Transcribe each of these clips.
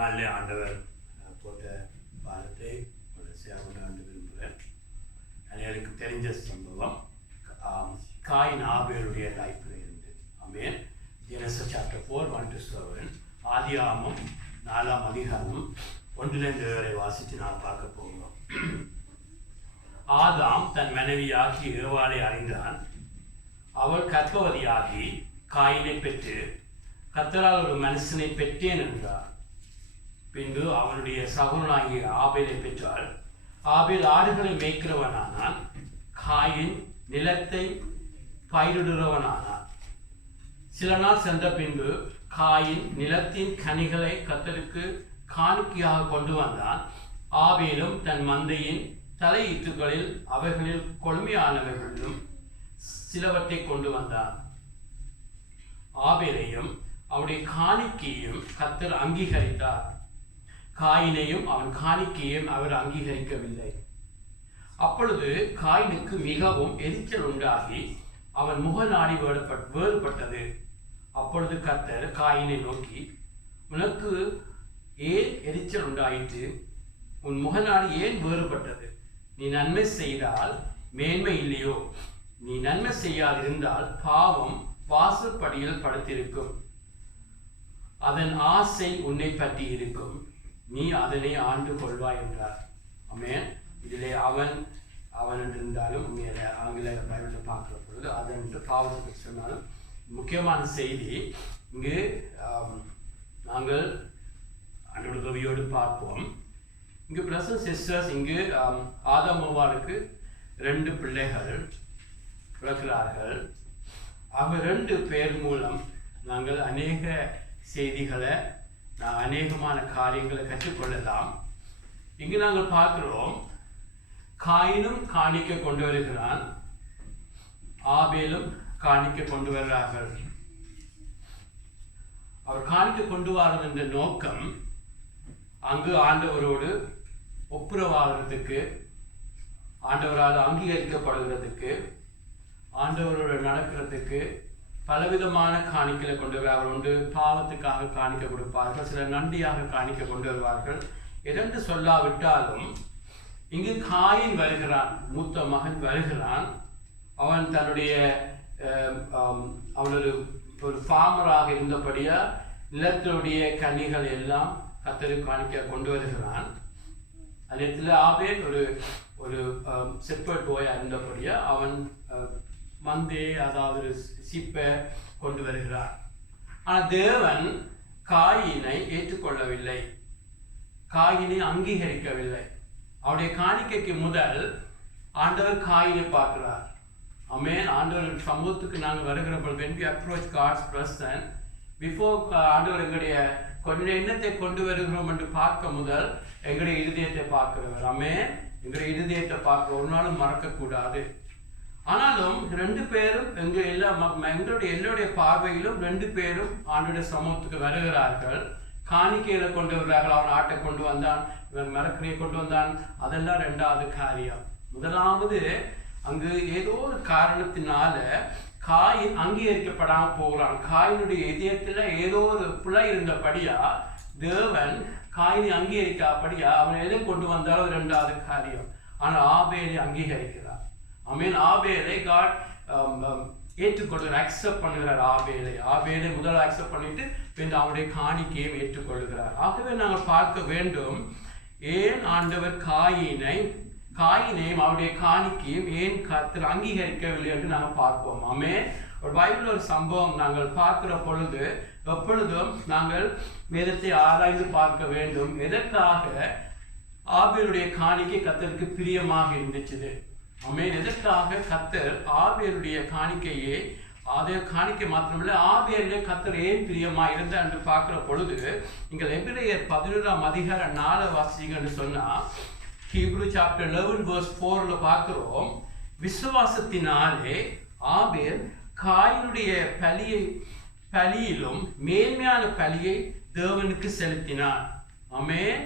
நாளிலே ஆண்டவர் போட்ட பாடத்தை ஆண்டு விரும்புகிறேன். எனக்கு தெரிஞ்ச சம்பவம் காயின் ஆபேலுடைய லைஃப்ல இருந்து. ஆமென். Genesis chapter 4 1-7 ஆதியாகமம் 4ஆம் அதிகாரம் 1-2 வரை வாசித்து நான் பார்க்க போகிறோம். ஆதாம் தன் மனைவியாகி ஏவாளை அறிந்தான். அவள் கர்ப்பவதியாகி காயினை பெற்று கர்த்தரால் ஒரு மனுஷனை பெற்றேன் என்றார். பின்பு அவனுடைய சகோதரனாகிய ஆபேலை பெற்றாள். ஆபேல் ஆடுகளை மேய்க்கிறவனானான். காயின் நிலத்தை பயிரிடுகிறவனானான். சில நாள் சென்ற பின்பு காயின் நிலத்தின் கனிகளை கர்த்தருக்கு காணிக்கையாக கொண்டு வந்தான். ஆபேலும் தன் மந்தையின் தலையீற்றுகளில் அவைகளில் கொழுமையானவைகளிலும் சிலவற்றை கொண்டு வந்தான். ஆபேலையும் அவனுடைய காணிக்கையும் கர்த்தர் அங்கீகரித்தார். காயினையும் அவன் காணிக்கையும் அவர் அங்கீகரிக்கவில்லை. அப்பொழுது காயினுக்கு மிகவும் எரிச்சல் உண்டாகி அவன் முகநாடி வேறுபட்டது. அப்பொழுது கர்த்தர் காயினை நோக்கி, உனக்கு ஏன் எரிச்சல் உண்டாயிற்று? உன் முகநாடி ஏன் வேறுபட்டது? நீ நன்மை செய்தால் மேன்மை இல்லையோ? நீ நன்மை செய்யாதிருந்தால் பாவம் வாசற்படியில் படுத்திருக்கும். அதன் ஆசை உன்னை பற்றி இருக்கும். நீ அதனை ஆண்டு கொள்வாய் என்றார். ஆமென். இதிலே அவன் என்றிருந்தாலும் ஆங்கில பைபிளில் பார்க்கிற பொழுது அதன் என்று பாவத்துக்கு சொன்னாலும் முக்கியமான செய்தி இங்கு நாங்கள் அன்றோட உதவியோடு பார்ப்போம். இங்கு பிரதர்ஸ் சிஸ்டர்ஸ், இங்கு ஆதாம் ஏவாளுக்கு 2 பிள்ளைகள் பிறக்கிறார்கள். அவங்க 2 பேர் மூலம் நாங்கள் அநேக செய்திகளை அநேகமான காரியங்களை கற்றுக்கொள்ளலாம். இங்கு நாங்கள் பார்க்கிறோம், காயினும் காணிக்கை கொண்டு வருகிறான், ஆபேலும் காணிக்கை கொண்டு வருகிறார்கள். அவர் காணிக்கை கொண்டு வருவது என்ற நோக்கம் அங்கு ஆண்டவரோடு ஒப்புரவாகிறதுக்கு, ஆண்டவரால் அங்கீகரிக்கப்படுகிறதுக்கு, ஆண்டவரோடு நடக்கிறதுக்கு பலவிதமான காணிக்கைகளை கொண்டு வருவார்கள். ஒன்று பாவத்துக்காக காணிக்கை கொடுப்பார்கள், சிலர் நன்றியாக காணிக்கை கொண்டு வருவார்கள். எதென்று சொல்லாவிட்டாலும் இங்கு காயின் வருகிறான், மூத்த மகன் வருகிறான். அவன் தன்னுடைய அவன் ஒரு ஃபார்மராக இருந்தபடியா நிலத்தினுடைய கனிகள் எல்லாம் கர்த்தருக்கு காணிக்கை கொண்டு வருகிறான். அதே ஆபேல் ஒரு செப்பர்ட் போயா இருந்தபடியா அவன் மந்தே, அதாவது சிப்பை கொண்டு வருகிறார். ஆனால் தேவன் காயினை ஏற்றுக்கொள்ளவில்லை, காயினை அங்கீகரிக்கவில்லை. அவருடைய காணிக்கைக்கு முதல் ஆண்டவர் காயினை பார்க்கிறார். ஆமென். ஆண்டவர் சமூகத்துக்கு நாங்கள் வருகிற பொழுது when we approach God's presence, before ஆண்டவர் எங்களுடைய கொஞ்சம் எண்ணத்தை கொண்டு வருகிறோம் என்று பார்க்க முதல் எங்களுடைய இருதயத்தை பார்க்கிறவர். ஆமென். எங்களுடைய இருதயத்தை பார்க்க ஒரு நாளும் மறக்கக்கூடாது. ஆனாலும் 2 பேரும் எங்களுடைய எல்லோருடைய பார்வையிலும் 2 பேரும் ஆண்டவருடைய சமூகத்துக்கு வருகிறார்கள். காணிக்கையில கொண்டு வருகிறார்கள். அவன் ஆட்டை கொண்டு வந்தான், இவன் மரக்கறியை கொண்டு வந்தான். அதெல்லாம் 2வது காரியம். முதலாவது, அங்கு ஏதோ ஒரு காரணத்தினால காயின் அங்கீகரிக்கப்படாமல் போகிறான். காயினுடைய இதயத்துல ஏதோ ஒரு பிழை இருந்தபடியா தேவன் காயினை அங்கீகரிக்காபடியா அவன் எதை கொண்டு வந்தாலும் 2வது காரியம். ஆனால் ஆபேலை அங்கீகரிக்கிறார். ஆமென். ஆபேலை காட் ஏற்றுக்கொள்கிறார், அக்செப்ட் பண்ணுகிறார். ஆபேலை முதல்ல அக்செப்ட் பண்ணிட்டு பின் அவருடைய காணிக்கையை ஏற்றுக்கொள்கிறார். ஆகவே நாங்கள் பார்க்க வேண்டும், ஏன் ஆண்டவர் காயினையும் அவருடைய காணிக்கையும் ஏன் கர்த்தர் அங்கீகரிக்கவில்லை என்று நாங்கள் பார்ப்போம். ஆமென். ஒரு பைபிள் ஒரு சம்பவம் நாங்கள் பார்க்கிற பொழுது எப்பொழுதும் நாங்கள் வேதத்தை ஆராய்ந்து பார்க்க வேண்டும். எதற்காக ஆபேலுடைய காணிக்கை கர்த்தருக்கு பிரியமாக இருந்துச்சு? ஆமென். எதற்காக கர்த்தர் ஆபேலுடைய காணிக்கையை, அதே காணிக்கை மாத்திரமில்லை, ஆபேலே கர்த்தர் ஏன் பிரியமா இருந்தார் என்று பார்க்கிற பொழுது நீங்கள் எபிரேயர் 11ஆம் அதிகாரம் 4 வாசிங்கன்னு சொன்னா Hebrew chapter 11 verse 4ல பார்க்கிறோம், விசுவாசத்தினாலே ஆபேல் காயினுடைய பலியிலும் மேன்மையான பலியை தேவனுக்கு செலுத்தினான். ஆமென்.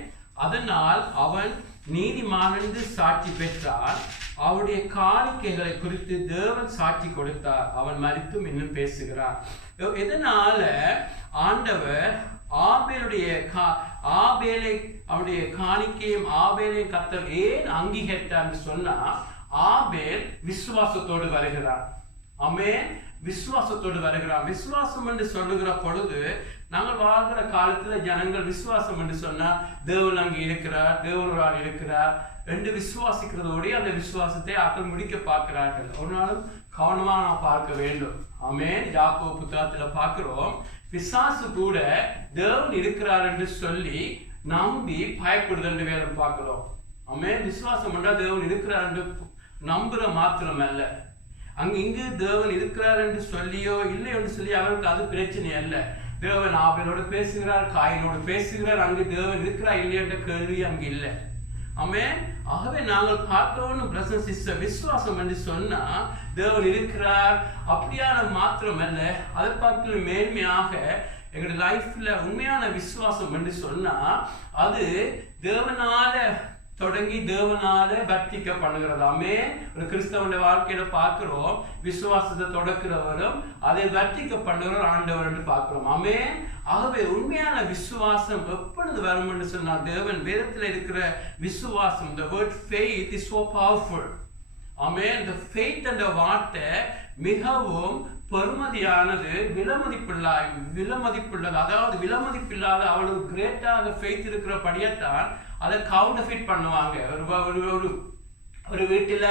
அதனால் அவன் நீதிமான் என்று சாட்சி பெற்றார். அவருடைய காணிக்கைகளை குறித்து தேவன் சாட்சி கொடுத்தார். அவன் மரித்தும் இன்னும் பேசுகிறார். எதனால ஆண்டவர் ஆபேலுடைய ஆபேலுடைய ஆபேலை அவனுடைய காணிக்கையும் ஆபேலையும் கர்த்தர் ஏன் அங்கீகரித்தார் சொன்னா ஆபேல் விசுவாசத்தோடு வருகிறார். ஆமென். விசுவாசத்தோடு வருகிறார். விசுவாசம் என்று சொல்லுகிற பொழுது நாங்கள் வாழ்கிற காலத்துல ஜனங்கள் விசுவாசம் என்று சொன்னா தேவன் அங்கே இருக்கிறார், தேவனோடு இருக்கிறார் என்று விசுவாசிக்கிறதோடு அந்த விசுவாசத்தை ஆக்கள் முடிக்க பார்க்கிறார்கள். ஒரு நாளும் கவனமா நாம் பார்க்க வேண்டும். ஆமென். யாக்கோபு புத்தகத்துல பார்க்கிறோம், பிசாசு கூட தேவன் இருக்கிறார் என்று சொல்லி நம்பி பயப்படுது என்று வேதம் பார்க்கிறோம். ஆமென். விசுவாசம் என்றால் தேவன் இருக்கிறார் என்று நம்புற மாத்திரம் அல்ல, இங்கு தேவன் இருக்கிறார் என்று சொல்லியோ இல்லை என்று சொல்லி அவருக்கு அது பிரச்சனை அல்ல. தேவன் ஆபேலோடு பேசுகிறார், காயினோடு பேசுகிறார், அங்கு தேவன் இருக்கிறார் இல்லை என்ற கேள்வி அங்கு இல்லை. ஆமென். ஆகவே நாங்கள் பார்க்கணும் பிரதர்ஸ் சிஸ்டர், விசுவாசம் என்று சொன்னா தேவன் இருக்கிறார் அப்படியான மாத்திரம் அல்ல, அதை பார்க்க மேன்மையாக எங்களுடைய லைஃப்ல உண்மையான விசுவாசம் என்று சொன்னா அது தேவனால தொடங்கி தேவனால வர்த்திக்கப்படுகிறது. ஆமென். ஒரு கிறிஸ்தவனுடைய வாழ்க்கையில பார்க்கிறோம், விசுவாசத்தை தொடக்கிறவரும் அதை வர்த்திக்கப்படுகிற ஆண்டவர் என்று பார்க்கிறோம். ஆமென். ஆகவே உண்மையான விசுவாசம் எப்பொழுது வரும் என்று சொன்னால் தேவன் வேதத்தில் இருக்கிற விசுவாசம், the word faith is so powerful. Amen. the faith என்ற வார்த்தை மிகவும் பெருமதியானது, விலமதிப்புள்ளது. அதாவது விலமதிப்பில்லாத அவ்வளவு கிரேட்டாக ஃபெய்த் இருக்கிற படியத்தான் அதை கவுண்டர்ஃபிட் பண்ணுவாங்க. ஒரு வீட்டில்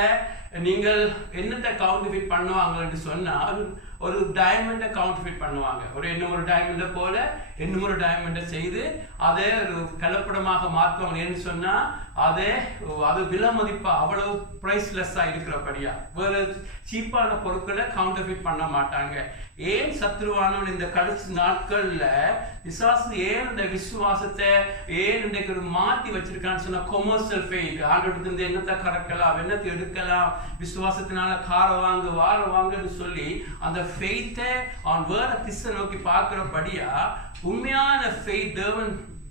நீங்கள் என்னத்தை கவுண்டர்ஃபிட் பண்ணுவாங்கன்னு சொன்னால் ஒரு டைமண்டை கவுண்டர்ஃபிட் பண்ணுவாங்க. இன்னும் ஒரு டைமண்டை போல இன்னும் ஒரு டைமண்டை செய்து அதை ஒரு கலப்படமாக மாற்றுவாங்க. ஏன்னு சொன்னால் அது விலை மதிப்பாக அவ்வளவு ப்ரைஸ்லெஸ்ஸாக இருக்கிறபடியா வேறு சீப்பான பொருட்களை கவுண்டர்ஃபிட் பண்ண மாட்டாங்க. ஏன் சத்ருவானவன் இந்த கடைசி நாட்கள்ல விசுவாச ஏன் இந்த விசுவாசத்தை ஏன் இன்றைக்கு ஒரு மாற்றி வச்சிருக்கான்னு சொன்னா கொமர்ஷியல் ஃபெய்த், ஆண்டோடு என்னத்தை கறக்கலாம், என்னத்தை எடுக்கலாம், விசுவாசத்தினால காரை வாங்க வார வாங்கன்னு சொல்லி அந்த ஃபெய்த்தை அவன் வேற திசை நோக்கி பார்க்கிறபடியா உண்மையான ஃபெய்த்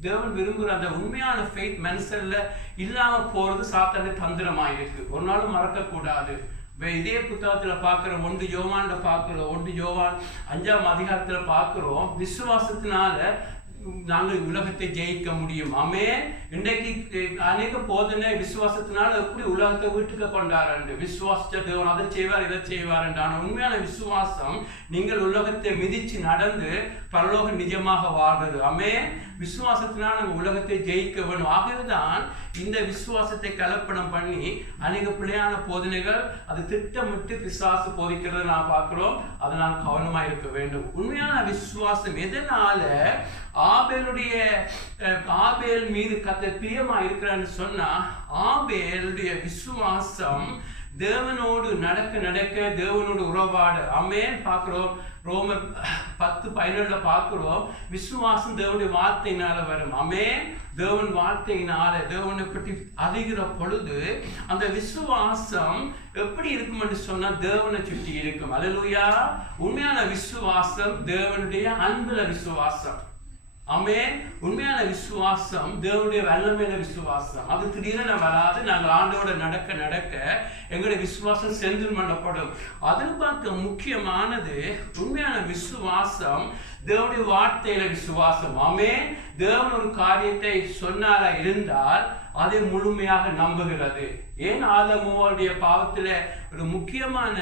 தேவன் விரும்புகிற அந்த உண்மையான ஃபெய்த் மனுஷன்ல இல்லாம போறது சாத்தானுடைய தந்திரமாயிருக்கு. ஒரு நாளும் மறக்க கூடாது. இதே புத்தகத்துல பார்க்கிறோம், 1 யோவான்ல பார்க்கிறோம், 1 யோவான் 5ஆம் அதிகாரத்துல பார்க்கிறோம், விசுவாசத்தினால நாங்கள் உலகத்தை ஜெயிக்க முடியும். ஆமென். இன்றைக்கு அநேக போதனை விசுவாசத்தினால எப்படி உலகத்தை வீட்டுக்கு கொண்டாரு, விசுவாசிச்ச தேவன் அதை செய்வார் இதை செய்வார் என்றான உண்மையான விசுவாசம் நீங்கள் உலகத்தை மிதிச்சு நடந்து பரலோகம் நிஜமாக வாழ்றது. ஆமென். விசுவாசத்தினால் நாங்கள் உலகத்தை ஜெயிக்க வேணும். ஆகவேதான் இந்த விசுவாசத்தை கலப்படம் பண்ணி அநேக பிள்ளையான போதனைகள் அது திட்டமிட்டு பிசாசு போதிக்கிறத நான் பார்க்கிறோம். அதனால் கவனமாக இருக்க வேண்டும். உண்மையான விசுவாசம் எதனால ஆபேல் மீது கர்த்தர் பிரியமா இருக்கிறான்னு சொன்னா ஆபேலுடைய விசுவாசம் தேவனோடு நடக்க தேவனோடு உறவாடு. ஆமென். பார்க்கிறோம் ரோமர் 10:17 பார்க்கிறோம், விசுவாசம் தேவனுடைய வார்த்தையினால வரும். ஆமென். தேவன் வார்த்தையினால தேவனை பற்றி அறிகிற பொழுது அந்த விசுவாசம் எப்படி இருக்கும் என்று சொன்னா தேவனை சுற்றி இருக்கும். அல்லேலூயா. உண்மையான விசுவாசம் தேவனுடைய அன்புல விசுவாசம். ஆமென். உண்மையான விசுவாசம் தேவனுடைய வல்லமையில விசுவாசம். அது திடீரென வராது. நாங்கள் ஆண்டோட நடக்க எங்களுடைய விசுவாசம் செந்தில் பண்ணப்படும். அதில் பார்க்க முக்கியமானது உண்மையான விசுவாசம் தேவனுடைய வார்த்தையில விசுவாசம். ஆமென். தேவன் ஒரு காரியத்தை சொன்னாரா இருந்தால் அதை முழுமையாக நம்புகிறது. ஏன் ஆதாமுடைய பாவத்துல ஒரு முக்கியமான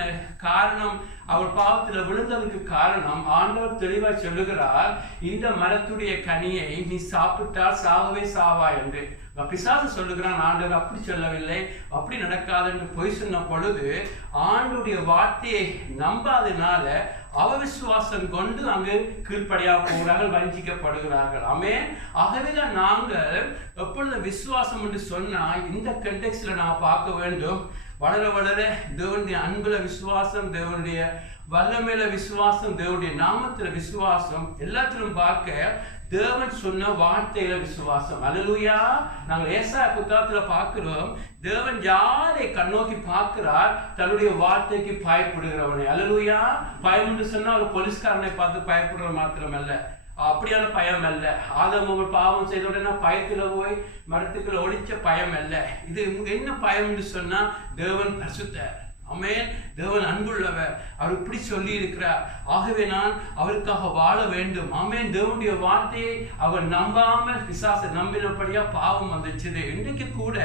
காரணம், அவர் பாவத்துல விழுந்ததுக்கு காரணம் ஆண்டவர் தெளிவா சொல்லுகிறார், இந்த மரத்துடைய கனியை நீ சாப்பிட்டால் சாகவே சாவா என்று. பிசாசு சொல்லுகிறான், ஆண்டவர் அப்படி சொல்லவில்லை, அப்படி நடக்காது என்று பொய் சொன்ன பொழுது ஆண்டுடைய வார்த்தையை நம்பாதனால அவவிசுவாசம் கொண்டு அங்கு கீழ்ப்படியா போகிறார்கள், வஞ்சிக்கப்படுகிறார்கள். ஆமென். ஆகவேதான் நாங்கள் எப்பொழுது விசுவாசம் என்று சொன்னா இந்த கண்டெக்ஸ்ட்ல நான் பார்க்க வேண்டும். வளர தேவனுடைய அன்புல விசுவாசம், தேவனுடைய வல்லமையில விசுவாசம், தேவனுடைய நாமத்துல விசுவாசம், எல்லாத்திலும் பார்க்க தேவன் சொன்ன வார்த்தையில விசுவாசம். அல்லேலூயா. நாங்கள் ஏசாயா புத்தகத்துல பார்க்கிறோம், தேவன் யாரை கண்ணோக்கி பார்க்கிறார், தன்னுடைய வார்த்தைக்கு பயப்படுகிறவனை. அல்லேலூயா. பயம் என்று சொன்னா ஒரு போலீஸ்காரனை பார்த்து பயப்படுற மாத்திரம் அல்ல, அப்படியான பயம் அல்ல. ஆதாம் பாவம் செய்த உடனே பயத்துல போய் மரத்துக்குள்ள ஒழிச்ச பயம் அல்ல. இது என்ன பயம் என்று சொன்னா தேவன் பரிசுத்தர். ஆமென். தேவன் அன்புள்ளவர், அவர் இப்படி சொல்லி இருக்கிறார், ஆகவே நான் அவருக்காக வாழ வேண்டும். ஆமென். தேவனுடைய வார்த்தையை அவர் நம்பாமல் பிசாசை நம்பினபடியா பாவம் வந்துச்சு. இன்றைக்கு கூட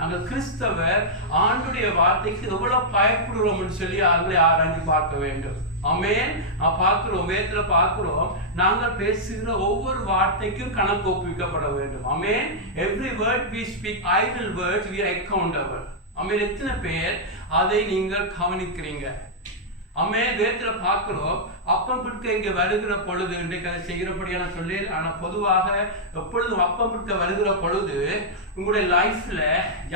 நாங்கள் கிறிஸ்தவர் ஆண்டுடைய வார்த்தைக்கு எவ்வளவு பயப்படுறோம்னு சொல்லி அவங்களை ஆராய்ந்து பார்க்க வேண்டும். ஆமென். நான் பார்க்கிறோம், வேதத்துல பார்க்கிறோம், நாங்கள் பேசுகிற ஒவ்வொரு வார்த்தைக்கும் கணக்கு ஒப்புவிக்கப்பட வேண்டும். ஆமென். Every word we speak, idle words, we are accountable. ஆமென். எத்தனை பேர் அதை நீங்கள் கவனிக்கிறீங்க? ஆமென். வேதத்துல பார்க்கிறோம், அப்பம் பிற்க இங்க வருகிற பொழுது, இன்றைக்கு அதை செய்கிறபடியான சொல்லி, ஆனா பொதுவாக எப்பொழுதும் அப்பம் பிற்க வருகிற பொழுது உங்களுடைய லைஃப்ல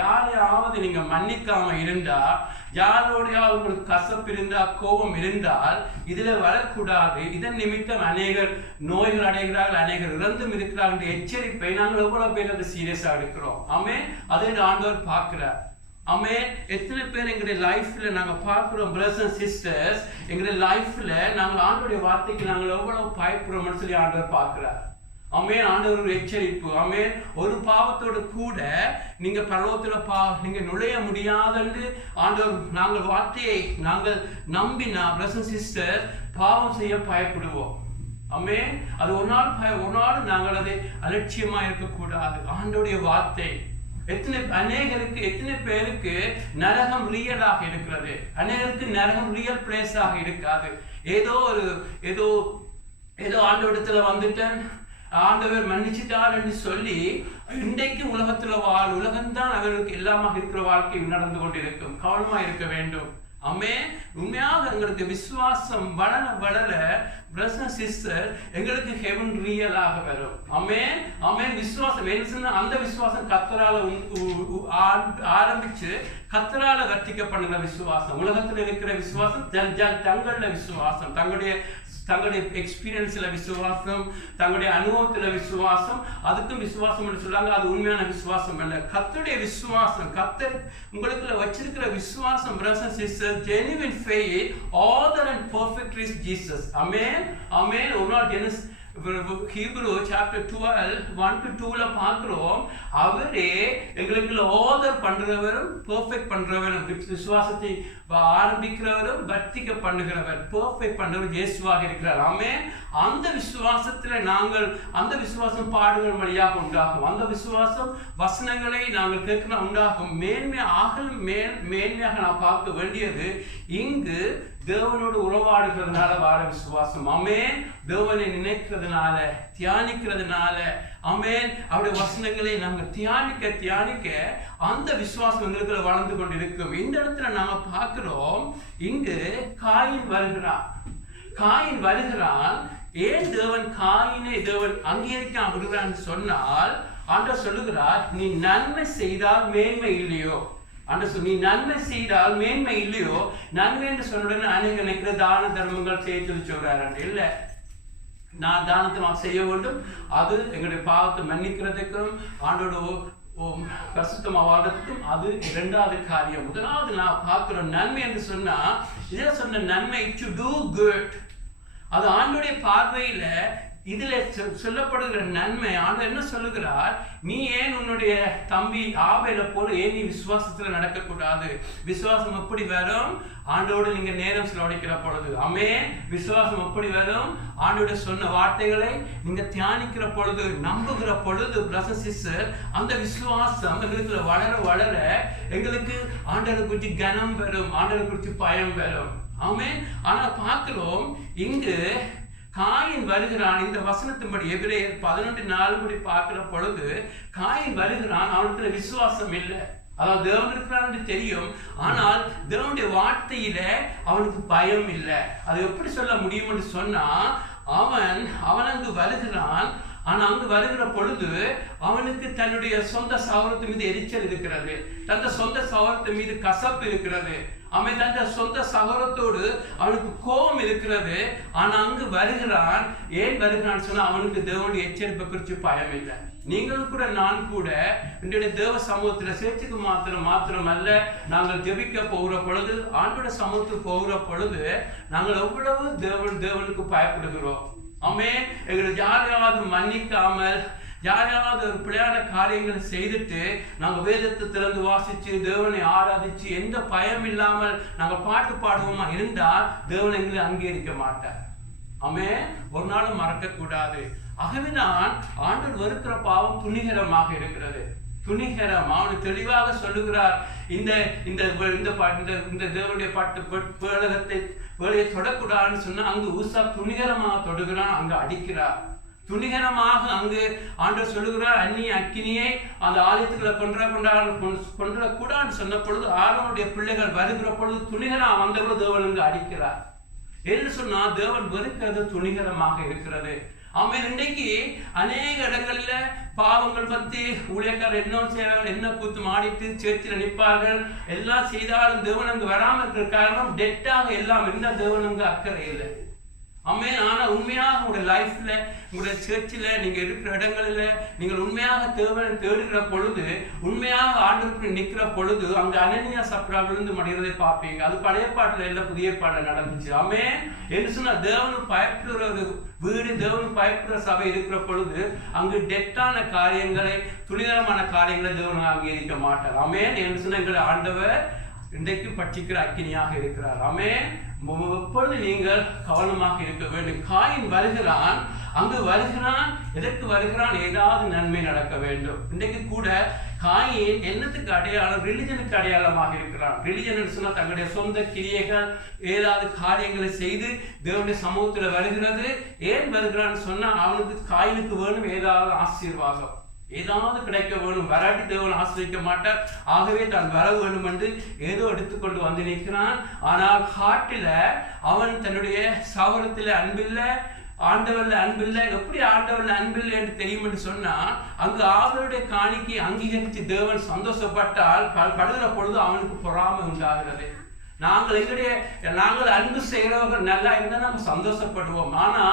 யாரையாவது நீங்க மன்னிக்காம இருந்தா, யாரோடையாவது உங்களுக்கு கசப்பு இருந்தா, கோபம் இருந்தால் இதுல வரக்கூடாது. இதன் நிமித்தம் அநேகர் நோய்கள் அடைகிறார்கள், அநேகர் இறந்தும் இருக்கிறார்கள் எச்சரிப்பை நாங்கள் எவ்வளவு பேர் அதை சீரியஸா எடுக்கிறோம். ஆமென். அதை ஆண்டவர் பார்க்கிறார். ஆமென். எத்தனை பேர் எங்களுடைய லைஃப்ல நாங்க பார்க்கிறோம் பிரதர்ஸ் அண்ட் சிஸ்டர்ஸ், எங்களுடைய லைஃப்ல நாங்கள் ஆண்டவருடைய வார்த்தைக்கு நாங்கள் எவ்வளவு பயப்படுறோம்னு சொல்லி ஆண்டவர் பார்க்கிறார். ஆமென். ஆண்டவர் ஒரு எச்சரிப்பு. ஆமென். ஒரு பாவத்தோடு கூட நீங்க பரலோகத்துல நீங்க நுழைய முடியாதென்று ஆண்டவர், நாங்கள் வார்த்தையை நாங்கள் நம்பினா பிரதர்ஸ் அண்ட் சிஸ்டர் பாவம் செய்ய பயப்படுவோம். ஆமென். அது ஒரு நாள் நாங்கள் அதை அலட்சியமா இருக்கக்கூடாது. ஆண்டவருடைய வார்த்தை எத்தனை பேருக்கு நரகம் ரியலாக இருக்கிறது, அநேகருக்கு நரகம் ரியல் பிளேஸாக இருக்காது. ஏதோ ஆண்டவரிடத்துல வந்துட்டேன், ஆண்டவர் மன்னிச்சுட்டார் என்று சொல்லி இன்றைக்கு உலகம்தான் அவர்களுக்கு எல்லாமாக இருக்கிற வாழ்க்கை நடந்து கொண்டிருக்கும். கவனமா இருக்க வேண்டும். ஆமென். உண்மையாக எங்களுக்கு விசுவாசம் வளர வளர பிரதர்ஸ் அண்ட் சிஸ்டர் எங்களுக்கு ஹெவன் ரியலாக வரும். ஆமென். ஆமென். விசுவாசம் என்ன, அந்த விசுவாசம் கர்த்தரால ஆரம்பிச்சு கர்த்தரால வர்த்திக்கப்படுகிற விசுவாசம், உலகத்தில் இருக்கிற விசுவாசம் தங்கள விசுவாசம், தங்களுடைய எக்ஸ்பீரியன்ஸ்ல விசுவாசம், தங்களுடைய அனுபவத்துல விசுவாசம், அதுக்கும் விசுவாசம் என்று சொல்றாங்க. அது உண்மையான விசுவாசம் அல்ல, கர்த்தருடைய விசுவாசம். கர்த்தர் உங்களுக்குள்ள வச்சிருக்கிற விசுவாசம் brothers and sisters, genuine faith, all that and perfect is Jesus. Amen. Amen. ஒரு நாள் Hebrew chapter 12 1-2 பார்க்கிறோம், அவரே எங்களுக்கு ஆதர் பண்றவரும் பெர்ஃபெக்ட் பண்றவரும், விசுவாசத்தை ஆரம்பிக்கிறவரும் வர்த்திக்க பண்ணுகிறவர், பெர்ஃபெக்ட் பண்றவர் இயேசுவாக இருக்கிறார். ஆமென். அந்த விசுவாசத்துல நாங்கள், அந்த விசுவாசம் பாடுகள் வழியாக உண்டாகும், அந்த விசுவாசம் வசனங்களை நாங்கள் கேட்க உண்டாகும். மேன்மையாக நான் பார்க்க வேண்டியது இங்கு தேவனோடு உறவாடுகிறதுனால வாழ விசுவாசம். ஆமென். தேவனை நினைக்கிறதுனால, தியானிக்கிறதுனால, ஆமென், அவருடைய வசனங்களை நாங்கள் தியானிக்க அந்த விசுவாசம் எங்களுக்கு வளர்ந்து கொண்டிருக்கும். இந்த இடத்துல நாங்க பார்க்கிறோம், இங்கு காயின் வருகிறான். ஏன் காயினை தேவன் அங்கீகரிக்க விடுகிறான்னு சொன்னால், ஆண்டவர் சொல்லுகிறார், நீ நன்மை செய்தால் மேன்மை இல்லையோ, நீ நன்மை செய்தால் மேன்மை இல்லையோ. நன்மை என்று சொன்ன அநேக நினைக்கிற தான தர்மங்கள் செய்ய சொல்லி சொல்றாரு. இல்ல, நான் தானத்தை செய்ய வேண்டும், அது எங்களுடைய பாவத்தை மன்னிக்கிறதுக்கும் ஆண்டோட பரிசுத்தமாவதற்கும் அது இரண்டாவது காரியம். முதலாவது நான் பார்க்கிறோம் நன்மை என்று சொன்னா, இதை சொன்ன நன்மை டு டூ குட், அது ஆண்டோடைய பார்வையில இதுல சொல்லப்படுகிற நன்மை. ஆண்டவர் என்ன சொல்லுகிறார், நீ ஏன் உன்னுடைய தம்பி ஆபேலை போல ஏன் நீ விசுவாசத்துல நடக்கக்கூடாது? விசுவாசம் எப்படி வரும்? ஆண்டோடு நீங்க நேரம் செலவழிக்கிற பொழுது. ஆமென். விசுவாசம் எப்படி வரும்? ஆண்டோட சொன்ன வார்த்தைகளை நீங்க தியானிக்கிற பொழுது, நம்புகிற பொழுது. பிரதர்ஸ் சிஸ்டர், அந்த விசுவாசம் எங்களுக்கு வளர வளர எங்களுக்கு ஆண்டவரை குறித்து கனம் வரும், ஆண்டவரை குறித்து பயம் வரும். ஆமென். ஆனா பார்க்கிறோம், இங்கு காயின் வருகிறான். இந்த வசனத்தின்படி எபிரேயர் 11:4 பார்க்கிற பொழுது காயின் வருகிறான், அவனுக்கு விசுவாசம் இல்லை. அதாவது தேவன் இருக்கிறான்னு தெரியும், ஆனால் தேவனுடைய வார்த்தையில அவனுக்கு பயம் இல்லை. அது எப்படி சொல்ல முடியும் என்று சொன்னா, அவன் அங்கு வருகிறான். ஆனா அங்கு வருகிற பொழுது அவனுக்கு தன்னுடைய சொந்த சகோதரத்து மீது எரிச்சல் இருக்கிறது, தந்த சொந்த சகோதரத்து மீது கசப்பு இருக்கிறது, அவன் தந்த சொந்த சகோதரத்தோடு அவனுக்கு கோபம் இருக்கிறது. ஆனா அங்கு வருகிறான். ஏன் வருகிறான்னு சொன்னா, அவனுக்கு தேவனுடைய எச்சரிப்பை குறித்து பயம் இல்லை. நீங்களும் கூட, நான் கூட இன்றைய தேவ சமூகத்துல சேர்த்துக்கு மாத்திரம் அல்ல, நாங்கள் ஜெபிக்க போகிற பொழுது, ஆண்டோட சமூகத்துக்கு போகிற பொழுது நாங்கள் எவ்வளவு தேவனுக்கு பயப்படுகிறோம். ஆமென். எங்களை யாரையாவது மன்னிக்காமல் யாராவது ஒரு பிழையான காரியங்களை செய்துட்டு நாங்கள் வேதத்தை திறந்து வாசிச்சு தேவனை ஆராதிச்சு எந்த பயம் இல்லாமல் நாங்கள் பாட்டு பாடுவோமா இருந்தால் தேவன் எங்களை அங்கீகரிக்க மாட்டார். ஆமென். ஒரு நாளும் மறக்க கூடாது. ஆகவேதான் ஆண்டவர் வெறுக்கிற பாவம் துணிகரமாக இருக்கிறது. துணிகரம். அவன் தெளிவாக சொல்லுகிறார், இந்த இந்த இந்த தேவனுடைய பாட்டு வேலையை தொடக்கூடாதுன்னு சொன்னா அங்கு ஊசா துணிகரமாக தொடுகிறான், அங்கு அடிக்கிறார். துணிகரமாக அங்கு ஆண்டவர் சொல்லுகிறார், அந்நிய அக்கினியை அந்த ஆலயத்துக்குள்ள கொண்டுடக்கூடாதுன்னு சொன்ன பொழுது ஆரோனுடைய பிள்ளைகள் வருகிற பொழுது துணிகரம் வந்த பொழுது தேவன் அங்கு அடிக்கிறார். என்று சொன்னா தேவன் வெறுக்கிறது துணிகரமாக இருக்கிறது. ஆமென். இன்னைக்கு அநேக இடங்கள்ல பாவங்கள் பத்தி ஊழியக்காரர் என்ன செய்வார்கள், என்ன கூத்து மாடிட்டு சேர்ச்சில் நிற்பார்கள். எல்லாம் செய்தாலும் தேவன் அங்கு வராமல் இருக்கிற காரணம் டெட்டாக எல்லாம் இருந்தால் தேவன் அங்கு அக்கறை இல்லை. ஆமென். ஆனா உண்மையாக உங்களுடைய லைஃப்ல உங்களுடைய சர்ச்சில் நீங்க இருக்கிற இடங்களில் நீங்கள் உண்மையாக தேவனை தேடுகிற பொழுது, உண்மையாக ஆண்டவருக்கு நிற்கிற பொழுது அங்க அனனியா சப்ரா விழுந்து மடிகிறதை பார்ப்பீங்க. அது பழைய பாட்டுல இல்ல, புதிய பாட்டுல நடந்துச்சு. ஆமென். என்று சொன்னா தேவனுக்கு பயப்படுற ஒரு வீடு, தேவனுக்கு பயப்படுற சபை இருக்கிற பொழுது அங்கு டெட்டான காரியங்களை, துணிகரமான காரியங்களை தேவன் அங்கீகரிக்க மாட்டார். ஆமென். என்று சொன்ன எங்களை ஆண்டவர் இன்றைக்கு பட்சிக்கிற அக்கினியாக இருக்கிறார். ஆமென். எப்பொழுது நீங்கள் கவனமாக இருக்க வேண்டும். காயின் வருகிறான், அங்கு வருகிறான், எதற்கு வருகிறான்? ஏதாவது நன்மை நடக்க வேண்டும். இன்றைக்கு கூட காயின் என்னத்துக்கு அடையாளம்? ரிலிஜனுக்கு அடையாளமாக இருக்கிறான். ரிலிஜன் சொன்னா தங்களுடைய சொந்த கிரியைகள், ஏதாவது காரியங்களை செய்து தேவனுடைய சமூகத்துல வருகிறது. ஏன் வருகிறான்னு சொன்னா அவனுக்கு காயினுக்கு வேணும் ஏதாவது ஆசீர்வாதம், ஏதாவது கிடைக்க வேணும். வராட்டி தேவன் ஆசிரிக்க மாட்டார். ஆகவே தான் வர வேண்டும் என்று ஏதோ எடுத்துக்கொண்டு வந்து நிற்கிறான். ஆனால் காட்டில அவன் தன்னுடைய சவரத்துல அன்பில்லை, ஆண்டவர்ல அன்பில்லை. எப்படி ஆண்டவர்ல அன்பில்லை என்று தெரியும் என்று சொன்னா அங்கு ஆவலுடைய காணிக்கை அங்கீகரித்து தேவன் சந்தோஷப்பட்டால் படுகிற பொழுது அவனுக்கு பொறாமை உண்டாகிறது. நாங்கள் அன்பு செய்கிறவர்கள் நல்லா இருந்தால் நம்ம சந்தோஷப்படுவோம். ஆனா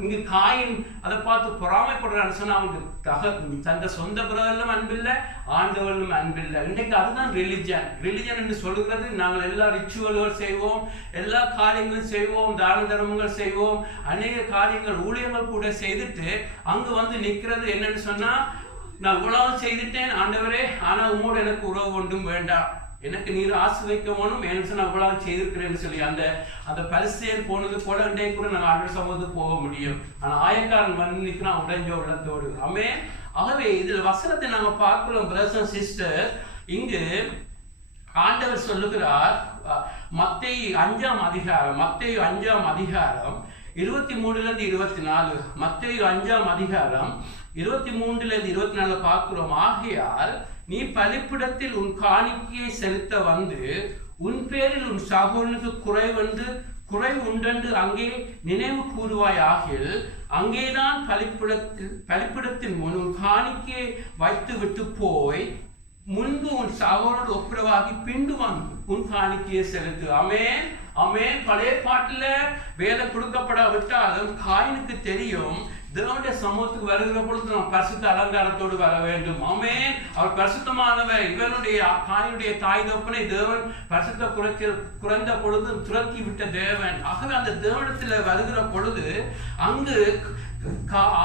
இங்கு காயின் அதை பார்த்து பொறாமைப்படுறான்னு சொன்னா அவனுக்கு தந்த சொந்த பிரதரிலும் அன்பில்லை, ஆண்டவர்களும் அன்பில்லை. இன்றைக்கு அதுதான் ரிலிஜன். ரிலிஜன் என்று சொல்லுகிறது நாங்கள் எல்லா ரிச்சுவல்கள் செய்வோம், எல்லா காரியங்களும் செய்வோம், தான தர்மங்கள் செய்வோம், அநேக காரியங்கள் ஊழியங்கள் கூட செய்துட்டு அங்கு வந்து நிற்கிறது என்னன்னு சொன்னா, நான் இவ்வளவு செய்துட்டேன் ஆண்டவரே, ஆனா உங்களோட எனக்கு உறவு ஒன்றும் வேண்டாம், எனக்கு நீர் ஆசை வைக்க வேணும், எனக்கு நான் அவ்வளவு செய்திருக்கிறேன்னு சொல்லி அந்த பரிசேயன் போனது போல இன்றைய கூட நாங்கள் ஆண்டவர் சமூகத்துக்கு போக முடியும். ஆனா ஆயக்காரன் வந்து நிற்கிறான் உடைஞ்ச உள்ளத்தோடு. ஆமென். ஆகவே இதுல வசனத்தை நாங்க பார்க்கிறோம் பிரதர்ஸ் அண்ட் சிஸ்டர். இங்கு ஆண்டவர் சொல்லுகிறார், மத்தேயு 5ஆம் அதிகாரம் 23 24, மத்தேயு 5ஆம் அதிகாரம் 23 24 பார்க்கிறோம். ஆகையால் நீ பலிப்பிடத்தில் உன் காணிக்கையை செலுத்த வந்து உன் பேரில் உன் சகோதரனுக்கு குறை உண்டென்று அங்கே நினைவு கூறுவாய். ஆகில் அங்கேதான் பலிப்பிடத்தின் முன் உன் காணிக்கையை வைத்து விட்டு போய் முன்பு உன் சகோதரர் ஒப்புரவாகி பின்பு உன் காணிக்கையை செலுத்து. ஆமென். ஆமென். பழைய பாட்டுல வேதம் கொடுக்கப்படாவிட்டாலும் காயினுக்கு தெரியும் தேவனுடைய சமூகத்துக்கு வருகிற பொழுது நாம் பரிசுத்த அலங்காரத்தோடு வர வேண்டும். ஆமென். அவர் பரிசுத்தமானவர். இவனுடைய காயினுடைய தாய் தகப்பனை தேவன் பரிசுத்த குறைந்த பொழுது துரத்தி விட்ட தேவன். ஆகவே அந்த தேவனத்துல வருகிற பொழுது அங்கு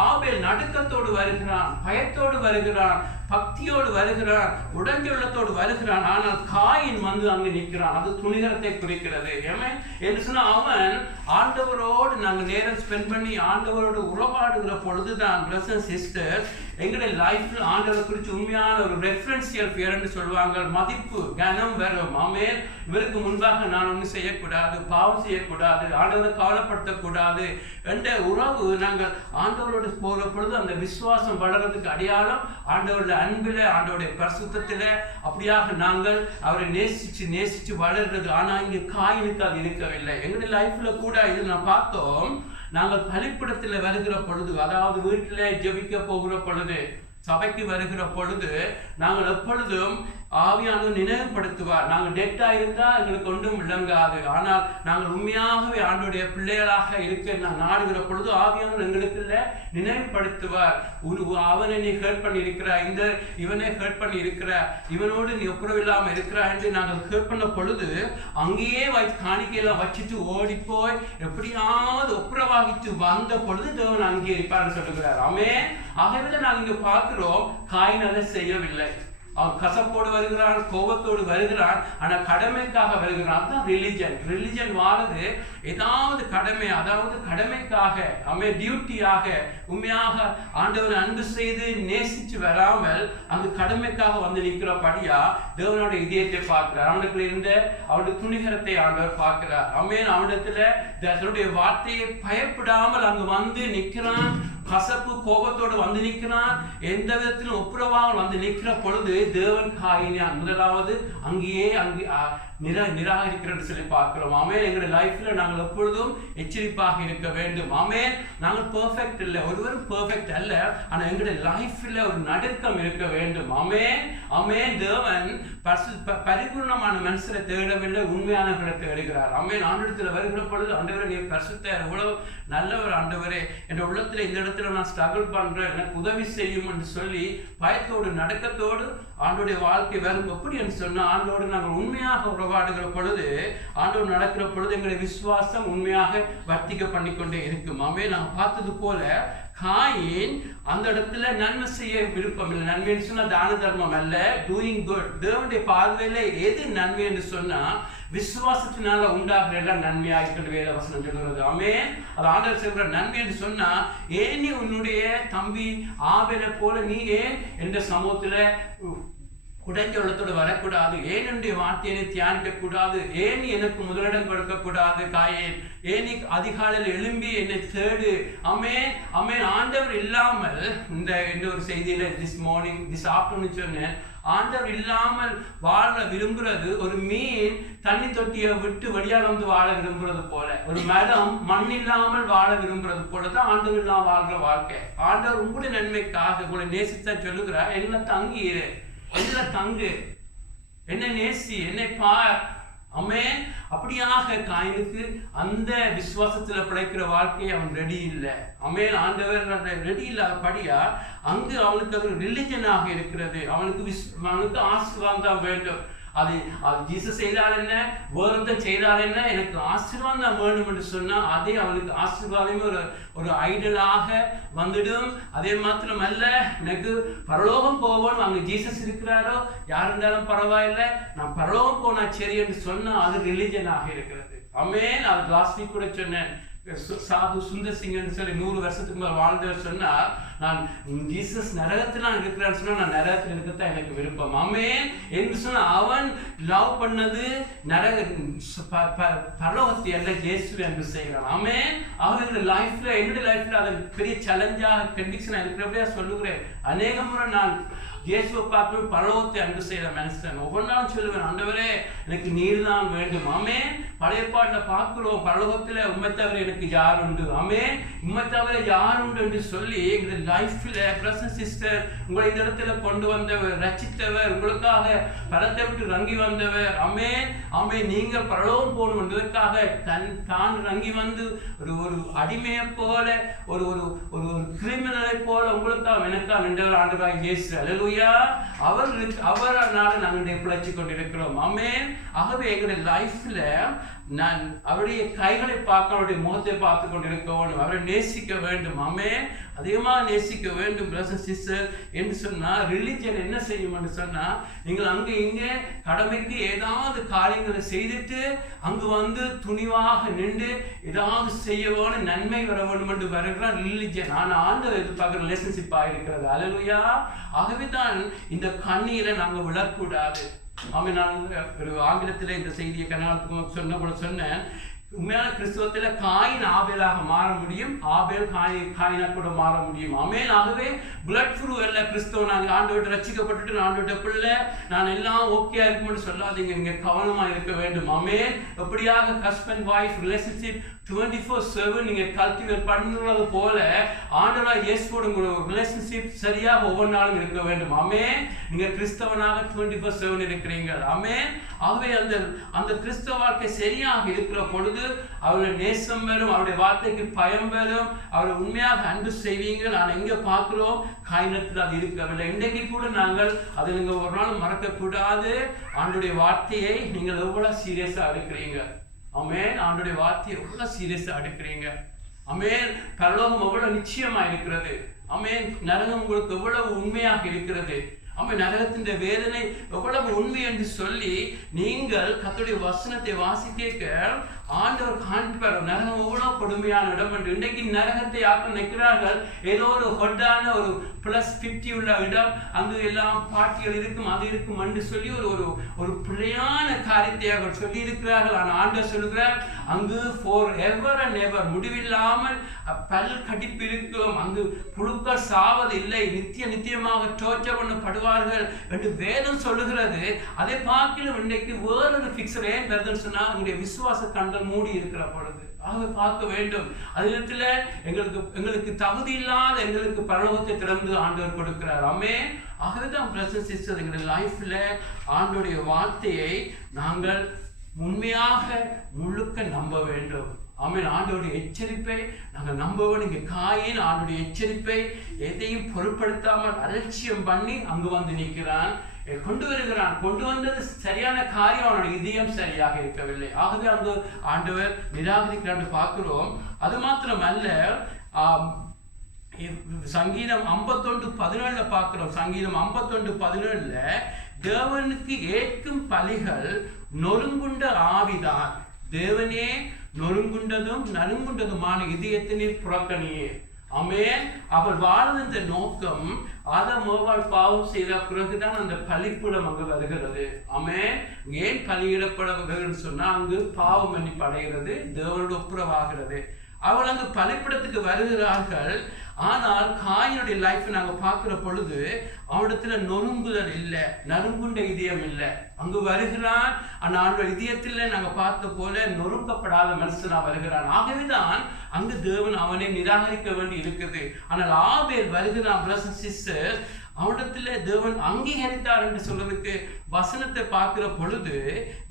ஆபேல் நடுக்கத்தோடு வருகிறான், பயத்தோடு வருகிறான், பக்தியோடு வருகிறான், உடஞ்சுள்ளத்தோடு வருகிறான். ஆனால் காயின் வந்து அங்கு நிற்கிறான். அது துணிகரத்தை குறிக்கிறது. என்று சொன்னா அவன் ஆண்டவரோடு நாங்கள் நேரம் ஸ்பெண்ட் பண்ணி ஆண்டவரோடு உறவாடுகிற பொழுதுதான் பிரதர்ஸ் சிஸ்டர் எங்களுடைய லைஃப்ல ஆண்டவரை குறித்து உண்மையான ஒரு ரெஃபரன்சியல் ஃபியர் என்று சொல்லுவாங்க. மதிப்பு கனம் வரும். ஆமென். இவருக்கு முன்பாக நான் ஒன்றும் செய்யக்கூடாது, பாவம் செய்யக்கூடாது, ஆண்டவரை கவலைப்படுத்தக்கூடாது என்ற உறவு நாங்கள் ஆண்டவரோடு போகிற பொழுது அந்த விசுவாசம் வளர்றதுக்கு அடையாளம் ஆண்டவருடைய அன்பில, ஆண்டவருடைய பரிசுத்தத்தில அப்படியாக நாங்கள் அவரை நேசிச்சு வளர்றது. ஆனா இங்க காயினுக்கு அது இருக்கவில்லை. எங்களுடைய லைஃப்ல கூட இது நான் பார்த்தோம். நாங்கள் பலிப்பிடத்துல வருகிற பொழுது, அதாவது வீட்டில ஜெபிக்க போகிற பொழுது, சபைக்கு வருகிற பொழுது நாங்கள் எப்பொழுதும் ஆவியானவர் நினைவுபடுத்துவார். நாங்கள் டெட்டா இருந்தால் எங்களுக்கு ஒன்றும் விளங்காது. ஆனால் நாங்கள் உண்மையாகவே ஆண்டோடைய பிள்ளைகளாக இருக்க நாடுகிற பொழுது ஆவியானவர் எங்களுக்குள்ள நினைவுபடுத்துவார். அவனை நீ ஹேர்ட் பண்ணி இருக்கிற, இந்த இவனை ஹேர்ட் பண்ணி இருக்கிற, இவனோடு நீ ஒப்புரவில்லாமல் இருக்கிறா என்று நாங்கள் ஹேர்ட் பண்ண பொழுது அங்கேயே காணிக்கையெல்லாம் வச்சுட்டு ஓடி போய் எப்படியாவது ஒப்புரவாகிட்டு வந்த பொழுது தேவன் அங்கே இருப்பார் சொல்லுகிறார். ஆமென். ஆகவே நாங்கள் இங்க பார்க்கிறோம், காயின் அதை செய்யவில்லை. அவன் கசப்போடு வருகிறான், கோபத்தோடு வருகிறான், ஆனால் கடமைக்காக வருகிறான். தான் ரிலிஜன் வாழது ஏதாவது கடமை, அதாவது கடமைக்காக டியூட்டியாக உண்மையாக ஆண்டவனை அன்பு செய்து நேசிச்சு வராமல் அங்கு கடமைக்காக வந்து நிற்கிறபடியா தேவனோட இதயத்தை பார்க்கிறார். அவனுக்கு இருந்த அவனுடைய துணிகரத்தை ஆண்டவர் பார்க்கிறார். ஆமென். அவனிடத்துல தன்னுடைய வார்த்தையை பயப்படாமல் அங்கு வந்து நிற்கிறான். கசப்பு கோபத்தோடு வந்து நிற்கிறான். எந்த விதத்திலும் ஒப்புரவாக வந்து நிற்கிற பொழுது தேவன் காயினான் முதலாவது அங்கேயே நிராகரிக்கிறேன் சொல்லி பார்க்கிறோம். ஆமென். எங்களுடைய லைஃப்ல நாங்கள் எப்பொழுதும் எச்சரிப்பாக இருக்க வேண்டும். ஆமென். நாங்கள் பெர்ஃபெக்ட் இல்லை, ஒருவரும் பெர்ஃபெக்ட் அல்ல, ஆனால் எங்களுடைய லைஃப்ல ஒரு நடுக்கம் இருக்க வேண்டும். ஆமென். ஆமென். தேவன் பரிபூர்ணமான மனுஷரை தேடவில்லை, உண்மையானவர்களை தேடுகிறார். ஆமென். ஆண்டவரத்தில் வருகிற பொழுது ஆண்டவரே நீ பரிசுத்தர், எவ்வளவு நல்லவர் ஆண்டவரே, என் உள்ளத்துல இந்த இடத்துல நான் ஸ்ட்ரகிள் பண்றேன், எனக்கு உதவி செய்யும் என்று சொல்லி பயத்தோடு நடுக்கத்தோடு ஆண்டோடைய வாழ்க்கை வரும். எப்படி என்று சொன்னா ஆண்டோடு நாங்கள் உண்மையாக உறவாடுகிற பொழுது, ஆண்டோடு நடக்கிற பொழுது எங்களுடைய விசுவாசம் உண்மையாக வர்த்திக்க பண்ணிக்கொண்டே இருக்கும். ஆமென். நான் பார்த்தது போல காயின் அந்த இடத்துல நன்மை செய்ய விருப்பம் இல்லை. நன்மைன்னு சொன்னா தான தர்மம் அல்ல, டூயிங் குட். தேவனுடைய பார்வையில எது நன்மை என்று சொன்னா விசுவாசத்தினால உண்டாகிற எல்லாம் நன்மையாயிட்டு வேத வசனம் சொல்கிறது. ஆமென். அது ஆண்டவர் சொல்ற நன்மை என்று சொன்னா, ஏன் நீ உன்னுடைய தம்பி ஆபேலை போல நீ ஏன் என்ற சமூகத்துல உடைஞ்ச உள்ளத்தோடு வரக்கூடாது? ஏன் என்னுடைய வார்த்தையை தியானிக்க கூடாது? ஏன் எனக்கு முதலிடம் கொடுக்க கூடாது? காயேன், ஏன் நீ அதிகாலையில் எழும்பி என்னை தேடு? ஆமென். ஆமென். ஆண்டவர் இல்லாமல் இந்த ஒரு செய்தியில திஸ் ஆஃப்டர்நூன் சொன்னேன், ஆண்டவர் இல்லாமல் வாழ விரும்புறது ஒரு மீன் தண்ணி தொட்டியை விட்டு வெளியால் வந்து வாழ விரும்புறது போல, ஒரு மரம் மண் இல்லாமல் வாழ விரும்புறது போலதான் ஆண்டவர் இல்லாமல் வாழ்ற வாழ்க்கை. ஆண்டவர் உங்களுடைய நன்மைக்காக உங்களை நேசித்தான் சொல்லுகிறார், என்ன தங்கி இரு, என்ன தங்கு, என்னை நேசி, என்னை பார். ஆமென். அப்படியாக காயினுக்கு அந்த விசுவாசத்துல பிழைக்கிற வாழ்க்கையை அவன் ரெடி இல்லை. ஆமென். ஆண்டவர் ரெடி இல்லாதபடியா அங்கு அவனுக்கு அது ரிலிஜனாக இருக்கிறது. அவனுக்கு ஆசீர்வாதம் தான் வேண்டும். அது ஜீசஸ் செய்தால் என்ன, வேறொருத்தன் செய்தால் என்ன, எனக்கு ஆசீர்வாதம் தான் வேணும் என்று சொன்னா அதே அவனுக்கு ஆசீர்வாதமே ஒரு ஐடலாக வந்துடும். அதே மாத்திரம் அல்ல, எனக்கு பரலோகம் போவோம், அங்க ஜீசஸ் இருக்கிறாரோ யார் இருந்தாலும் பரவாயில்லை, நான் பரலோகம் போனா சரி என்று சொன்னா அது ரிலிஜனாக இருக்கிறது. ஆமென். அது லாஸ்ட் வீக் கூட சொன்னேன். சாது சுந்தர் சிங்னு சொல்லி 100 வருஷத்துக்கு மேல் வாழ்ந்தவர் சொன்னார், நான் ஜீசஸ் நரகத்தில் இருக்கிறான்னு சொன்னா நான் நரகத்தில் இருக்கத்தான் எனக்கு விருப்பம். ஆமென். என்று சொன்னா அவன் லவ் பண்ணது பரலோகத்தை அல்ல, இயேசுவை அன்பு செய்கிறான். ஆமென். அவங்களுடைய லைஃப்ல என்னுடைய லைஃப்ல அது பெரிய சேலஞ்சாக கண்டிஷனா இருக்கிறபடியா சொல்லுகிறேன். அநேக முறை நான் இயேசுவை பார்க்கணும், பரலோகத்தை அன்பு செய்கிற மனுஷன். ஒவ்வொரு நாளும் சொல்லுவேன், ஆண்டவரே எனக்கு நீர் தான் வேண்டும். ஆமென். பழைய பாட்டை பார்க்கிறோம், பரலோகத்துல உம்மை தவிர எனக்கு யார் உண்டு. ஆமென். உம்மை தவிர யார் உண்டு என்று சொல்லி எங்களுடைய லைஃப்ல பிரதர் சிஸ்டர் உங்களை இந்த இடத்துல கொண்டு வந்தவர், ரட்சித்தவர், உங்களுக்காக பரத்தை விட்டு ரங்கி வந்தவர். ஆமென். ஆமென். நீங்கள் பரலோகம் போகணும் என்பதற்காக தான் ரங்கி வந்து ஒரு அடிமையை போல, ஒரு கிரிமினலை போல உங்களுக்காக எனக்காக நின்றவர் ஆண்டவராகிய இயேசு. அல்லேலூயா. அவரால் நாங்கள் பிழைச்சு கொண்டிருக்கிறோம். ஆமென். ஆகவே எங்களுடைய லைஃப்ல நான் அவருடைய கைகளை பார்க்க, அவருடைய முகத்தை பார்த்து கொண்டிருக்க வேண்டும், அவரை நேசிக்க வேண்டும். ஆமென். அதிகமாக நேசிக்க வேண்டும் பிரதர் சிஸ்டர் என்று சொன்னா ரிலிஜன் என்ன செய்யும் என்று சொன்னா, நீங்கள் அங்கே இங்கே கடமைக்கு ஏதாவது காரியங்களை செய்துட்டு அங்கு வந்து துணிவாக நின்று ஏதாவது செய்ய வேணும், நன்மை வர வேண்டும் என்று வருகிற ரிலிஜன். ஆனால் ஆண்டவர் எதிர்பார்க்கிற ரிலேஷன்ஷிப் ஆகிருக்கிறது. அல்லேலூயா. ஆகவே தான் இந்த கண்ணியில நாங்கள் விழக்கூடாது. ஆமென். நான் ஒரு ஆங்கிலத்தில் இந்த செய்தியை கன்னடத்துக்கு சொன்னேன், உண்மையான கிறிஸ்தவத்துல காயின் ஆபேலாக மாற முடியும், ஆபேல் காயினா கூட மாற முடியும். ஆமென். ஆகவே பிளட் த்ரூ அல்ல கிறிஸ்தவ. நாங்கள் ஆண்டவர்கிட்ட ரட்சிக்கப்பட்டுட்டு ஆண்டவர்கிட்ட பிள்ளை நான் எல்லாம் ஓகே இருக்கும்னு சொல்லாதீங்க. நீங்க கவனமா இருக்க வேண்டும். ஆமென். எப்படியாக ஹஸ்பண்ட் வைஃப் ரிலேஷன்ஷிப் 24/7 நீங்க கல்டிவேட் பண்ணுறது போல ஆண்டவராக இயேசுவோட ரிலேஷன்ஷிப் சரியாக ஒவ்வொரு நாளும் இருக்க வேண்டும். ஆமென். நீங்க கிறிஸ்தவனாக 24/7 இருக்கிறீங்க. ஆமென். ஆகவே அந்த கிறிஸ்தவ வாழ்க்கை சரியாக இருக்கிற பொழுது அவருடைய நேசம் வரும், அவருடைய வார்த்தைக்கு பயம் வரும், அவரை உண்மையாக அன்பு செய்வீங்க. நான் எங்க பார்க்கிறோம், காயினத்தில் அது இருக்கவில்லை. இன்றைக்கு கூட நாங்கள் அதை நீங்க ஒரு நாள் மறக்க கூடாது. ஆண்டுடைய வார்த்தையை நீங்கள் எவ்வளவு சீரியஸா எடுக்கிறீங்க. ஆமென். ஆண்டுடைய வார்த்தையை எவ்வளவு சீரியஸா எடுக்கிறீங்க. ஆமென். பரலோகம் எவ்வளவு நிச்சயமா இருக்கிறது. ஆமென். நரகம் உங்களுக்கு எவ்வளவு உண்மையாக இருக்கிறது. ஆமென். நரகத்தின் வேதனை எவ்வளவு உண்மை என்று சொல்லி நீங்கள் கர்த்தருடைய வசனத்தை வாசிக்க ஆண்டவர் காண்பிப்பார். நரகம் எவ்வளவு கொடுமையான இடம் என்று. இன்றைக்கு நரகத்தை ஆக்க நிற்கிறார்கள். ஏதோ ஒரு ஹொட்டான ஒரு +50 உள்ள இடம், அங்கு எல்லாம் பாட்டிகள் இருக்கும், அது இருக்கும் என்று சொல்லி ஒரு பிழையான காரியத்தை அவர்கள் சொல்லி இருக்கிறார்கள். ஆனால் ஆண்டவர் சொல்லுகிறார், அங்கு forever and ever முடிவில்லாமல் பல் கடிப்பு இருக்கும், அங்கு புழுக்கள் சாவது இல்லை, நித்தியமாக டோர்ச்சர் பண்ணப்படுவார்கள் என்று வேதம் சொல்லுகிறது. அதை பார்க்கலும் இன்றைக்கு வேறொரு பிக்சர் ஏன் வருதுன்னு சொன்னா அங்களுடைய விசுவாச கண்கள் மூடி இருக்கிற பொழுது ஆக பார்க்க வேண்டும். அதில் எங்களுக்கு தகுதி இல்லாத எங்களுக்கு பரலோகத்தை திறந்து ஆண்டவர் கொடுக்கிறார். ஆமென். ஆகவேதான் பிரதர்ஸ் சிஸ்டர்ஸ், எங்களுடைய லைஃப்ல ஆண்டவருடைய வார்த்தையை நாங்கள் உண்மையாக முழுக்க நம்ப வேண்டும். ஆமென். ஆண்டவருடைய எச்சரிப்பை நாங்கள் நம்பவும். இங்கே காயின் ஆண்டவருடைய எச்சரிப்பை எதையும் பொருட்படுத்தாமல் அலட்சியம் பண்ணி அங்கு வந்து நிற்கிறான், கொண்டு வருகிறான். கொண்டு வந்தது சரியான காரியம், அவனுடைய இதயம் சரியாக இருக்கவில்லை. ஆகவே அங்கு ஆண்டவர் நிராகரிக்கிறான் பார்க்கிறோம். அது மாத்திரம் அல்ல, சங்கீதம் 51:17 பார்க்கிறோம். சங்கீதம் 51:17 தேவனுக்கு ஏற்கும் பலிகள் நொறுங்குண்ட ஆவிதான், தேவனே நொறுங்குண்டதும் நறுங்குண்டதுமான இதயத்தினை புறக்கணியே. ஆமென். அவர் வாழ்ந்த நோக்கம் ஆதாம் ஏவாள் பாவம் செய்த பிறகுதான் அந்த பலிப்புடம் அங்கு வருகிறது. ஆமென். ஏன் பலியிடப்படுகிறது சொன்னா அங்கு பாவம் மன்னிப்பு அடைகிறது, தேவனோடு ஒப்புரவாகிறது. அவள் அங்கு பலிப்பிடத்துக்கு வருகிறார்கள். ஆனால் காயினுடைய லைஃப் நாங்க பார்க்கிற பொழுது அவனிடத்துல நொறுங்குதல் இல்லை, நறுங்குண்ட இதயம் இல்லை. அங்கு வருகிறான், ஆனால் இதயத்துல நாங்க பார்த்த போல நொறுக்கப்படாத மனுஷனா வருகிறான். ஆகவேதான் அங்கு தேவன் அவனை நிராகரிக்க வேண்டி இருக்குது. ஆனால் ஆபேல் வருகிறான். பிரதர்ஸ் சிஸ்டர்ஸ், அவனிடத்துல தேவன் அங்கீகரித்தார் என்று சொல்றதுக்கு வசனத்தை பார்க்கிற பொழுது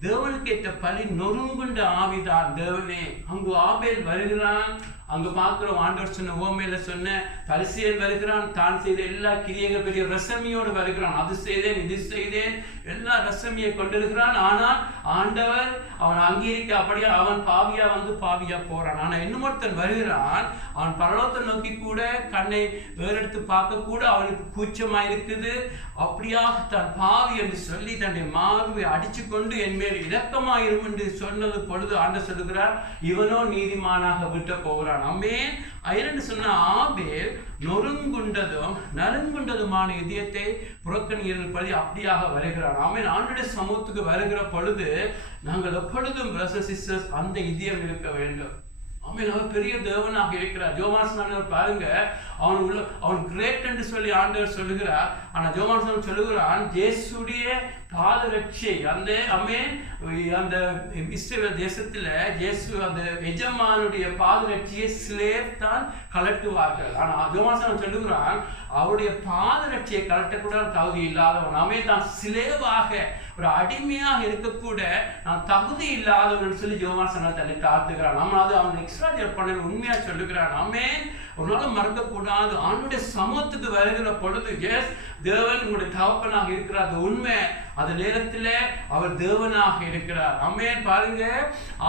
தேவனுக்கு ஏற்ற பலி நொறுங்குண்ட ஆவிதான், தேவனே. அங்கு ஆபேல் வருகிறான். அங்கு பார்க்கிறோம் ஆண்டவர் சொன்ன ஓமையில சொன்ன பரிசேயன் வருகிறான். தான் செய்த எல்லா கிரியைகள் பெரிய ரசமியோடு வருகிறான். அது செய்தேன், இது செய்தேன், எல்லா ரசமியை கொண்டிருக்கிறான். ஆனால் ஆண்டவர் அவன் அங்கீகரிக்க அப்படியே அவன் பாவியா வந்து பாவியா போறான். ஆனா இன்னொருத்தன் வருகிறான், அவன் பரலோகத்தை நோக்கி கூட கண்ணை வேறெடுத்து பார்க்க கூட அவனுக்கு கூச்சமா இருக்குது. அப்படியாக தான் பாவி என்று சொல்லி தன்னுடைய மார்பை அடிச்சு கொண்டு என் மேல் இரக்கமாயிரும் என்று சொன்னது பொழுது ஆண்டவர் சொல்லுகிறார், இவனோ நீதிமானாக விட்டு போகிறான். ஆமென். ஐரன் சொன்ன ஆபேல் நொறுங்குண்டதும் நறுங்குண்டதுமான இதயத்தை புறக்கணிகள் படி அப்படியாக வருகிறான். ஆமென். ஆண்டுடைய சமூகத்துக்கு வருகிற பொழுது நாங்கள் எப்பொழுதும் பிரதர்ஸ் சிஸ்டர்ஸ் அந்த இதயம் இருக்க வேண்டும். ஆமென். அவர் பெரிய தேவனாக இருக்கிறார். ஜோமான்சன் பாருங்க, அவன் கிரேட் என்று சொல்லி ஆண்டவர் சொல்லுகிறார். ஆனா ஜோமான்சன் சொல்லுகிறான், இயேசுடைய பாதரட்சை அந்த அந்த இஸ்ரவேல் தேசத்துல இயேசு அந்த எஜமானுடைய பாதரட்சியை ஸ்லேவ் தான் கலட்டுவார்கள். ஆனா ஜோமான்சன் சொல்லுகிறான், அவருடைய பாதரட்சியை கலட்டக்கூட தகுதி இல்லாதவன். அவன் தான் சிலேவாக ஒரு அடிமையாக இருக்கக்கூட நான் தகுதி இல்லாதவன் சொல்லி ஜோமான்சன் தன்னை தாழ்த்துகிறான். நம்ம அது அவன் எக்ஸ்ட்ரா பண்ண உண்மையா சொல்லுகிறான். ஆமென். ஒரு நாளும் மறக்கக்கூடாது. ஆண்டுடைய சமூகத்துக்கு வருகிற பொழுது எஸ் தேவன் உங்களுடைய தகப்பனாக இருக்கிறார், அது உண்மை. அந்த நேரத்தில் அவர் தேவனாக இருக்கிறார். ஆமென். பாருங்க,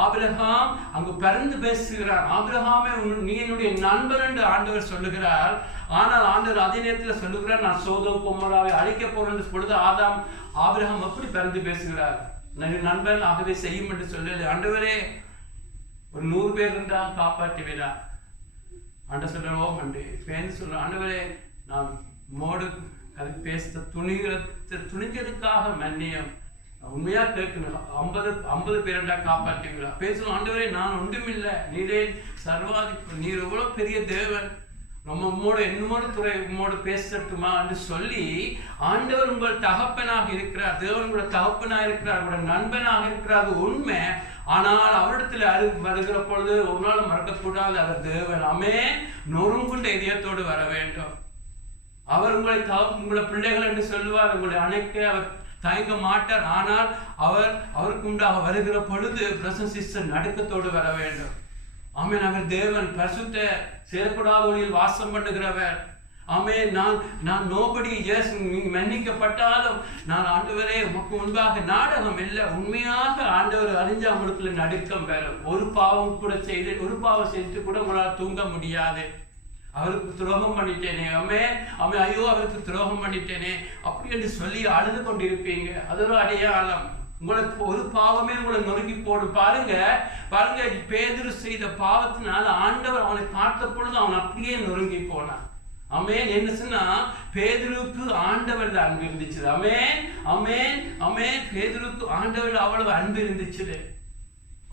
ஆபிரகாம் அங்கு பறந்து பேசுகிறார். ஆபிரகாமே நீ என்னுடைய நண்பர் என்று ஆண்டவர் சொல்லுகிறார். ஆனால் ஆண்டவர் அதே நேரத்தில் சொல்லுகிறார், நான் சோதோம் கொமோராவை அழிக்க போறேன் பொழுது ஆபிரகாம் எப்படி பறந்து பேசுகிறார், நண்பன் ஆகவே செய்யும் என்று சொல்லல. ஆண்டவரே ஒரு 100 பேர் இருந்தா காப்பாற்றுவீரா ஆண்ட சொல்லுவோம் என்று பேர் சொல்ல. ஆண்டவரே நான் மோடு அது பேச துணிஞ்சதுக்காக மன்னியம். உண்மையா கேட்கணும். 50 பேரண்டா காப்பாற்றுவீங்களா? பேசணும், ஆண்டவரே நான் ஒன்றுமில்லை, நீரே சர்வாதிப்பு, நீர் எவ்வளவு பெரிய தேவன், நம்ம உம்மோடு பேசட்டுமா என்று சொல்லி ஆண்டவர் உங்கள் தகப்பனாக இருக்கிறார், தேவன் உங்களோட தகப்பனாக இருக்கிறார், உங்களோட நண்பனாக இருக்கிறார், உண்மை. ஆனால் அவரிடத்தில் வருகிற பொழுது ஒரு நாள் மறக்கக்கூடாது, அவர் தேவன். ஆமென். நொறுங்குண்ட இதயத்தோடு வர வேண்டும். அவர் உங்களை பிள்ளைகள் என்று சொல்லுவார், உங்களை அணைக்க அவர் தயங்க மாட்டார். ஆனால் அவருக்கு உண்டாக வருகிற பொழுது பிரசன் சிஸ்டர் நடுக்கத்தோடு வர வேண்டும். ஆமென். அவர் தேவன், பரிசுத்த சேரக்கூடாத ஒளியில் வாசம் பண்ணுகிறவர். ஆமென். நான் நோபடி, எஸ், மன்னிக்கப்பட்டாலும் நான் ஆண்டவரே உமக்கு முன்பாக நாடகம் இல்லை, உண்மையாக ஆண்டவர் அறிஞ்ச அவங்களுக்குள்ள நடுக்கம் பெறும். ஒரு பாவம் செய்து கூட உங்களால் தூங்க முடியாது. அவருக்கு துரோகம் பண்ணிட்டேனே, ஐயோ அவருக்கு துரோகம் பண்ணிட்டேனே அப்படி என்று சொல்லி அழுது கொண்டிருப்பீங்க. அது ஒரு அடையாளம். உங்களுக்கு ஒரு பாவமே உங்களை நொறுக்கி போடும். பாருங்க பேதுரு செய்த பாவத்தினால ஆண்டவர் அவனை பார்த்த பொழுது அவன் அப்படியே நொறுங்கி போனான். ஆமென். என்ன சொன்னா, பேதுருக்கு ஆண்டவர்ல அன்பு இருந்துச்சு. ஆமென். பேதுருக்கு ஆண்டவர்ல அவ்வளவு அன்பு இருந்துச்சு.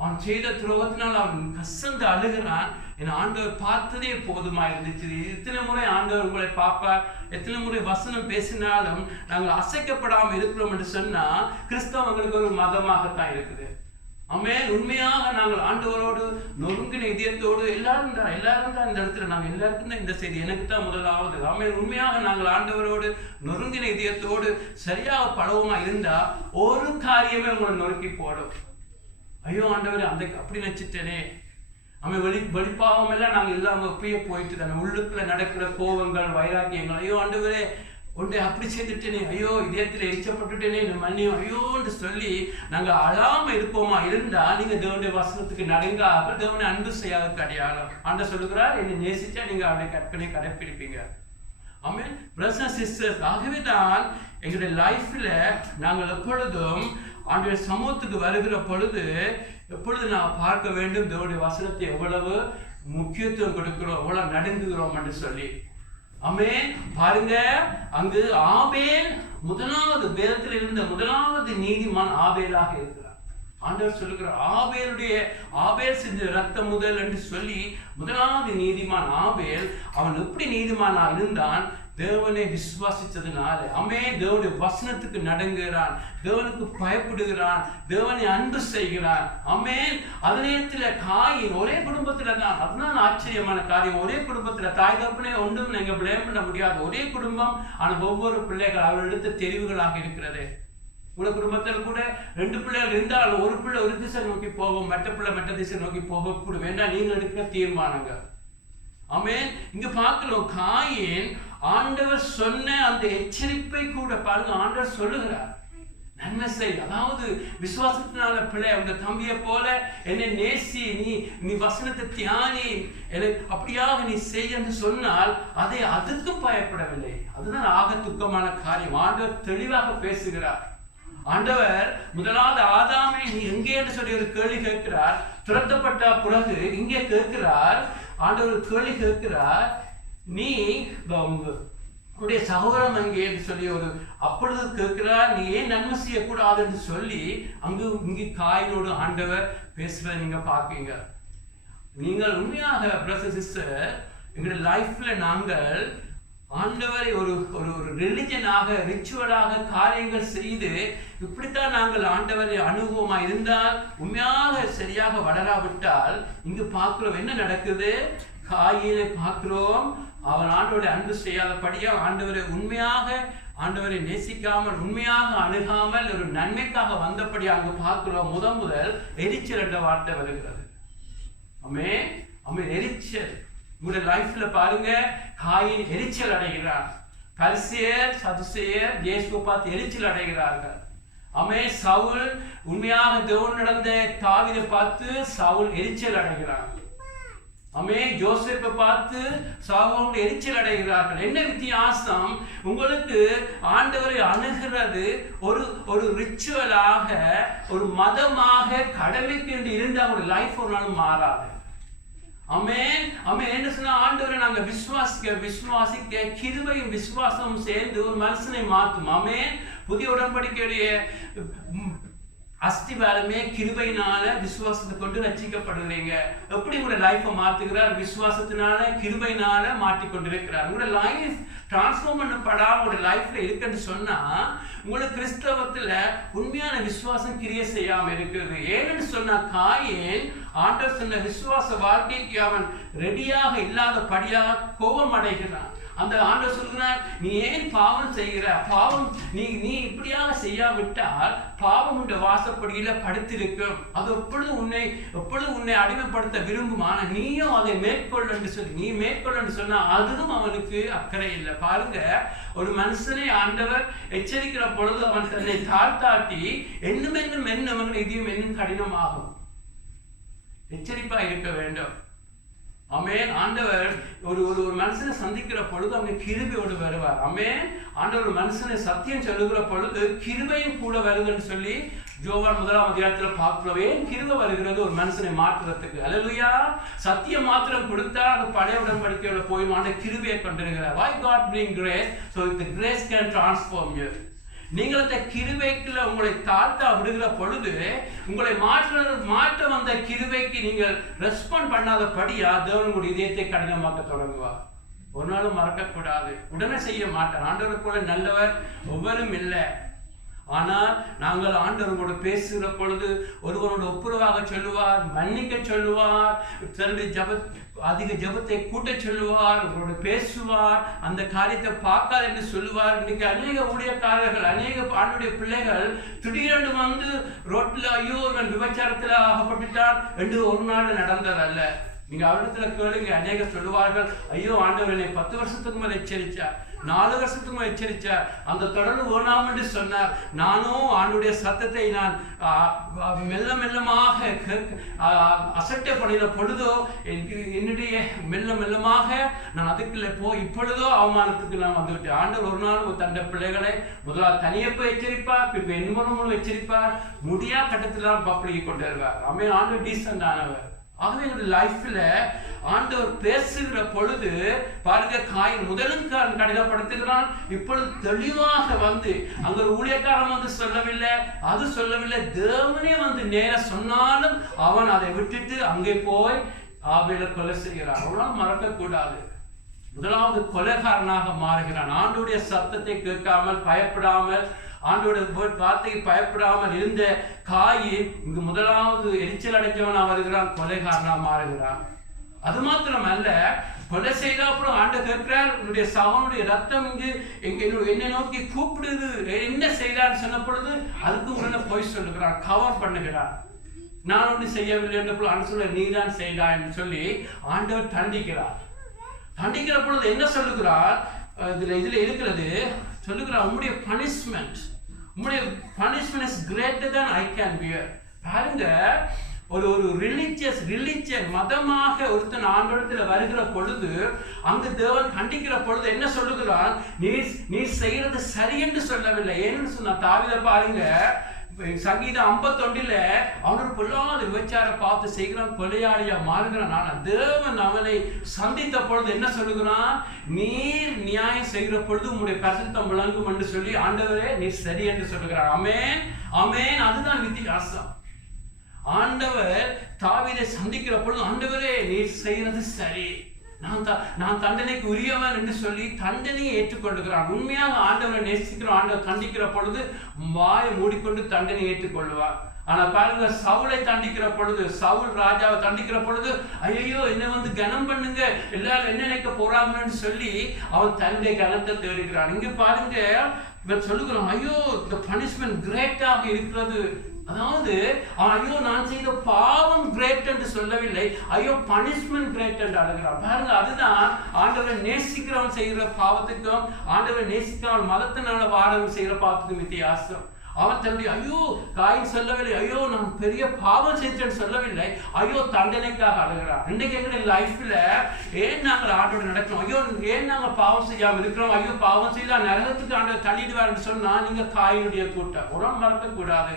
அவன் செய்த துரோகத்தினால் அவன் கசந்து அழுகிறான். என் ஆண்டவர் பார்த்ததே போதுமா இருந்துச்சு. எத்தனை முறை ஆண்டவர் உங்களை பார்ப்பார், எத்தனை முறை வசனம் பேசினாலும் நாங்கள் அசைக்கப்படாமல் இருக்கிறோம் என்று சொன்னா கிறிஸ்தவங்களுக்கு ஒரு மதமாகத்தான் இருக்குது. ஆமென். உண்மையாக நாங்கள் ஆண்டவரோடு நொறுங்கின இதயத்தோடு எல்லாரும் தான் இந்த இடத்துல, நாங்கள் எல்லாருக்கும் தான் இந்த செய்தி, எனக்கு தான் முதலாவது. ஆமென். உண்மையாக நாங்கள் ஆண்டவரோடு நொறுங்கின இதயத்தோடு சரியாக பழவமா இருந்தா ஒரு காரியமே உங்களை நொறுக்கி போடும். ஐயோ ஆண்டவர் அப்படி நினைச்சிட்டேனே, வெளிப்பாவம் எல்லாம் நாங்கள் எல்லாம் அப்படியே போயிட்டு தானே, உள்ளுக்குள்ள நடக்கிற கோபங்கள், வைராக்கியங்கள், ஐயோ ஆண்டவரே ஒன்றை அப்படி செய்துட்டேனே, ஐயோ இதயத்தில் எரிச்சப்பட்டுட்டேனே, மன்னியும் ஐயோன்னு சொல்லி நாங்கள் அழாம இருப்போமா இருந்தா நீங்க தேவனுடைய வசனத்துக்கு நடுங்காக, தேவனை அன்பு செய்யாத அடையாளம். ஆண்டவர் சொல்லுகிறார், என்னை நேசிச்சா நீங்க அவருடைய கற்பனை கடைப்பிடிப்பீங்க. ஆமென். பிரதர்ஸ் அண்ட் சிஸ்டர்ஸ், ஆகவே தான் எங்களுடைய லைஃப்ல நாங்கள் எப்பொழுதும் ஆண்டவர் சமூகத்துக்கு வருகிற பொழுது எப்பொழுது நான் பார்க்க வேண்டும் தேவனுடைய வசனத்தை எவ்வளவு முக்கியத்துவம் கொடுக்கிறோம், எவ்வளவு நடுங்குகிறோம் என்று சொல்லி. ஆமென். பாருங்க, அங்கு ஆபேல் முதலாவது வேதத்தில் இருந்த முதலாவது நீதிமான் ஆபேலாக இருக்கிறார். ஆண்டவர் சொல்லுகிறார், ஆபேல் செஞ்ச ரத்தம் முதல் என்று சொல்லி முதலாவது நீதிமான் ஆபேல். அவன் எப்படி நீதிமானா இருந்தான்? தேவனை விசுவாசிச்சதுனால. ஆமென். தேவனுடைய வசனத்துக்கு நடங்குகிறான், தேவனுக்கு பயப்படுகிறான், தேவனை அன்பு செய்கிறான். ஆமென். அதே நேரத்துல காயின் ஒரே குடும்பத்துல தான், அதுதான் ஆச்சரியமான காரியம். ஒரே குடும்பத்துல தாய் தகப்பனே ஒன்றும் நீங்க பிளேம் பண்ண முடியாது. ஒரே குடும்பம், ஆனா ஒவ்வொரு பிள்ளைகள் அவர்களுக்கு தெரிவுகளாக இருக்கிறது. உங்க குடும்பத்தில் கூட 2 பிள்ளைகள் இருந்தாலும் ஒரு பிள்ளை ஒரு திசை நோக்கி போகும், மற்ற பிள்ளை மற்ற திசை நோக்கி போகக்கூடும். வேண்டாம், நீங்க எடுக்கிற தீர்மானங்கள். ஆமென். இங்க பார்க்கிறோம், காயின் ஆண்டவர் சொன்ன அந்த எச்சரிப்பை கூட பாருங்க, ஆண்டவர் சொல்லுகிறார், நன்மை செய். அதாவது விசுவாசத்தினால பிள்ளை, உங்க தம்பியை போல என்னை நேசி, நீ வசனத்தை தியானி, எனக்கு அப்படியாக நீ செய் என்று சொன்னால் அதை அதுக்கு பயப்படவில்லை. அதுதான் ஆக துக்கமான காரியம். ஆண்டவர் தெளிவாக பேசுகிறார். ஆண்டவர் முதலாவது ஆதாமை நீ எங்கே என்று சொல்லி ஒரு கேள்வி கேட்கிறார். துரத்தப்பட்ட பிறகு இங்கே கேட்கிறார், ஆண்டவர் கேள்வி கேட்கிறார், நீ உடைய சகோதரம் அங்கே என்று சொல்லி அப்பொழுது கேட்கிறார், நீ ஏன் நன்மை செய்யக்கூடாது என்று சொல்லி இங்கு காயினோடு ஆண்டவர் பேசுறதை நீங்க பாக்கீங்க. நீங்கள் உண்மையாக பிரதர் சிஸ்டர், எங்களுடைய லைஃப்ல நாங்கள் ஆண்டவரை ஒரு ரிலிஜனாக, ரிச்சுவலாக காரியங்கள் செய்து இப்படித்தான் நாங்கள் ஆண்டவரை அனுபவமா இருந்தால், உண்மையாக சரியாக வளராவிட்டால் இங்கு பார்க்கிறோம் என்ன நடக்குது. காயினை பார்க்கிறோம், அவன் ஆண்டவரை அன்பு செய்யாதபடியா ஆண்டவரை உண்மையாக ஆண்டவரை நேசிக்காமல், உண்மையாக அணுகாமல், ஒரு நன்மைக்காக வந்தபடி அங்கு பார்க்கிறோம். முதல் எரிச்சல் என்ற வார்த்தை வருகிறது. எரிச்சல். உங்களுடைய லைஃப்ல பாருங்க, காயின் எரிச்சல் அடைகிறார். பரிசேயர், சதுசேயர் இயேசுவை பார்த்து எரிச்சல் அடைகிறார்கள். சவுல் உண்மையாக தேவன் நடந்த தாவீதை பார்த்து சவுல் எரிச்சல் அடைகிறார். ஜோசப்பை பார்த்து சவுல் எரிச்சல் அடைகிறார்கள். என்ன வித்தியாசம்? உங்களுக்கு ஆண்டவரை அணுகிறது ஒரு ரிச்சுவலாக, ஒரு மதமாக, கடமைக்கு என்று இருந்தால் ஒரு லைஃப் ஒரு நாளும் மாறாது. ஆமென். ஆமென். என்ன சொன்னா ஆண்டவரை நாங்க விசுவாசிக்க கிருபையும் விசுவாசமும் சேர்ந்து ஒரு மனுஷனை மாற்றும். ஆமென். புதிய உடன்படிக்கையுடைய அஸ்திவாரமே கிருபையினால விசுவாசத்தை கொண்டு ரட்சிக்கப்படுகிறீங்க. எப்படி உங்களோட லைஃபை மாத்துகிறார்? விசுவாசத்தினால கிருபையினால மாற்றி கொண்டிருக்கிறார். உங்களோட லைஃப் டிரான்ஸ்ஃபார்ம் பண்ணப்படாம உங்களோட லைஃப்ல இருக்குன்னு சொன்னா உங்களோட கிறிஸ்தவத்துல உண்மையான விசுவாசம் கிரியை செய்யாம இருக்குது. ஏன்னு சொன்னா காயின் ஆண்டவர் சொன்ன விசுவாச வாழ்க்கைக்கு அவன் ரெடியாக இல்லாத படியாக கோபம் அடைகிறான். அந்த ஆண்டவர் சொல்கிறார், நீ ஏன் பாவம் செய்கிற? பாவம் நீ இப்படியாக செய்யாவிட்டால் பாவம் உண்ட வாசப்படியில படுத்திருக்கும். அது எப்பொழுது உன்னை அடிமைப்படுத்த விரும்பும். ஆனா நீயும் அதை மேற்கொள்ளு சொல்லி நீ மேற்கொள்ளு சொன்னா அதுவும் அவனுக்கு அக்கறை இல்லை. பாருங்க, ஒரு மனுஷனை ஆண்டவர் எச்சரிக்கிற பொழுது அவன் தன்னை தாழ்த்தாட்டி என்னும் இதையும் இன்னும் கடினமாகும். எச்சரிப்பா இருக்க வேண்டும். ஆமென். ஆண்டவர் ஒரு மனுஷனை சந்திக்கிற பொழுது அவங்க கிருபையோடு வருவார். ஆமென். ஆண்டவர் ஒரு மனுஷனை சத்தியம் சொல்லுகிற பொழுது கிருபையும் கூட வருதுன்னு சொல்லி யோவான் 1ஆம் அதிகாரத்துல பார்க்கிறோம். ஏன் கிருபை வருகிறது? ஒரு மனுஷனை மாற்றுறதுக்கு. அல்லேலூயா. சத்தியம் மாத்திரம் கொடுத்தா அது பழைய உடன்படிக்கையோட போய் அந்த கிருபையை கொண்டிருக்கிறார். Why God bring grace? So the grace can transform you. நீங்கள் அந்த கிருபைக்குள்ள உங்களை தாழ்த்தா விடுகிற பொழுது உங்களை மாற்ற வந்த கிருபைக்கு நீங்கள் ரெஸ்பாண்ட் பண்ணாதபடியா தேவன் உங்களுடைய இதயத்தை கடினமாக்க தொடங்குவார். ஒரு நாளும் மறக்கக்கூடாது. உடனே செய்ய மாட்டார். ஆண்டவரை போல நல்லவர் ஒவ்வொரும் இல்லை. ஆனால் நாங்கள் ஆண்டவரோடு பேசுகிற பொழுது ஒருவரோட ஒப்புரவாக சொல்லுவார், மன்னிக்க சொல்லுவார், தன்னுடைய அதிக ஜபத்தை கூட்ட சொல்லுவார், அவரோட பேசுவார், அந்த காரியத்தை பார்க்காது என்று சொல்லுவார். இன்னைக்கு அநேக ஊழியக்காரர்கள், அநேக ஆண்டுடைய பிள்ளைகள் திடீரென்று வந்து ரோட்டில் ஐயோ இவன் விபச்சாரத்தில் ஆகப்பட்டுட்டான் என்று ஒரு நாள் நடந்ததல்ல. நீங்க அவரிடத்துல கேளுங்க. அநேக சொல்லுவார்கள், ஐயோ ஆண்டவர் என்னை 10 வருஷத்துக்கு மேல எச்சரிச்சார், 4 வருஷத்துக்கு மேல எச்சரிச்சார், அந்த தொடர்பு வேணாம் என்று சொன்னார். நானும் ஆண்டுடைய சத்தத்தை நான் மெல்லமாக அசட்டை பண்ணின பொழுதோ என்னுடைய மெல்லமாக நான் அதுக்குள்ள இப்பொழுதோ அவமானத்துக்கு நான் வந்துவிட்டேன். ஆண்டவர் ஒரு நாள் தன்னுடைய பிள்ளைகளை முதலாவது தனியப்ப எச்சரிப்பார், பின்பு என் மூலம் எச்சரிப்பார், முடியா கட்டத்தில் தான் பப்பளிக்கு கொண்டு வருவார். ஆமென். ஆண்டவர் டீசன்ட் ஆனவர். ஆகவே எங்களுடைய லைஃப்ல ஆண்டவர் பேசுகிற பொழுது பாருங்க, காயின் முதலும் கடினப்படுத்துகிறான். இப்பொழுது தெளிவாக வந்து அங்க ஒரு ஊழியக்காரன் வந்து சொல்லவில்லை, அது சொல்லவில்லை, தேவனே வந்து நேர சொன்னாலும் அவன் அதை விட்டுட்டு அங்கே போய் ஆபேலை கொலை செய்கிறான். அவனால் மறக்க கூடாது. முதலாவது கொலைகாரனாக மாறுகிறான். ஆண்டவருடைய சத்தத்தை கேட்காமல் பயப்படாமல் ஆண்டோட வார்த்தைக்கு பயப்படாமல் இருந்த காயின் இங்கு முதலாவது எரிச்சல் அடைஞ்சவனா வருகிறான், கொலைகாரனா மாறுகிறான். அது மாத்திரம் அல்ல, கொலை செய்த அப்புறம் ஆண்டவர் கேட்கிறார், உன்னுடைய சகோனுடைய ரத்தம் இங்கு என்னை நோக்கி கூப்பிடுது, என்ன செய்தான்னு சொன்ன பொழுது அதுக்கு உடனே போய் சொல்லுகிறான், கவர் பண்ணுகிறான். நான் ஒன்று செய்யவில்லை என்ற ஆண்டு சொல்ல நீதான் செய்தா என்று சொல்லி ஆண்டவர் தண்டிக்கிறார். தண்டிக்கிற பொழுது என்ன சொல்லுகிறார்? இதுல இருக்கிறது சொல்லுகிறார், உம்முடைய punishment is greater than I can bear. பாருங்க, ஒரு ரிலிஜியன் மதமாக ஒருத்தன் ஆண்டவரத்தில் வருகிற பொழுது அங்கு தேவன் கண்டிக்கிற பொழுது என்ன சொல்லுகிறான்? நீ செய்யறது சரி என்று சொல்லவில்லை. ஏன்னு சொன்னா தாவீதை பாருங்க, சங்கீதம் 51 அவனோட பொல்லாத விபச்சார பார்த்து செய்கிறான், கொலையாளியா மாறுகிறான். ஆனால் தேவன் அவனை சந்தித்த பொழுது என்ன சொல்லுகிறான்? நீர் நியாயம் செய்கிற பொழுது உங்களுடைய பரிசுத்தம் விளங்கும் என்று சொல்லி ஆண்டவரே நீர் சரி என்று சொல்லுகிறார். ஆமென், ஆமென். அதுதான் வித்தியாசம். ஆண்டவர் தாவீதை சந்திக்கிற பொழுது ஆண்டவரே நீர் செய்கிறது சரி, நான் தண்டனைக்கு உரியவன் என்று சொல்லி தண்டனையை ஏற்றுக்கொள்ளுகிறான். உண்மையாக ஆண்டவரை நேசிக்கிற ஆண்டவர் தண்டிக்கிற பொழுது வாயை மூடிக்கொண்டு தண்டனை ஏற்றுக்கொள்வார். ஆனா பாருங்க, சவுலை தண்டிக்கிற பொழுது, சவுல் ராஜாவை தண்டிக்கிற பொழுது ஐயோ என்னை வந்து கனம் பண்ணுங்க, எல்லாரும் என்ன நினைக்க போறாங்கன்னு சொல்லி அவன் தன்னுடைய கனத்தை தேடுகிறான். இங்க பாருங்க, இவன் சொல்லுகிறான், ஐயோ இந்த பனிஷ்மெண்ட் கிரேட்டாக இருக்கிறது. அதாவது ஐயோ நான் செய்த பாவம் கிரேட் என்று சொல்லவில்லை, ஐயோ பனிஷ்மெண்ட் கிரேட் என்று அழுகிறான். பாருங்க, அதுதான் ஆண்டவரை நேசிக்கிறவன் செய்கிற பாவத்துக்கும் ஆண்டவரை நேசிக்கிறவன் மதத்தினால வாரவன் செய்கிற பாவத்துக்கும் வித்தியாசம். அவன் தன்னுடைய ஐயோ காயின் சொல்லவில்லை, ஐயோ நான் பெரிய பாவம் செஞ்சேன்னு சொல்லவில்லை, ஐயோ தண்டனைக்காக அழுகிறான். இன்றைக்கு எங்களுடைய லைஃப்ல ஏன் நாங்கள் ஆண்டோடு நடக்கிறோம்? ஐயோ ஏன் நாங்கள் பாவம் செய்யாமல் இருக்கிறோம்? ஐயோ பாவம் செய்தா நரகத்துக்கு ஆண்டவர் தள்ளிடுவார்னு சொன்னா நீங்க காயினுடைய கூட்டம். உரம் மறக்க கூடாது.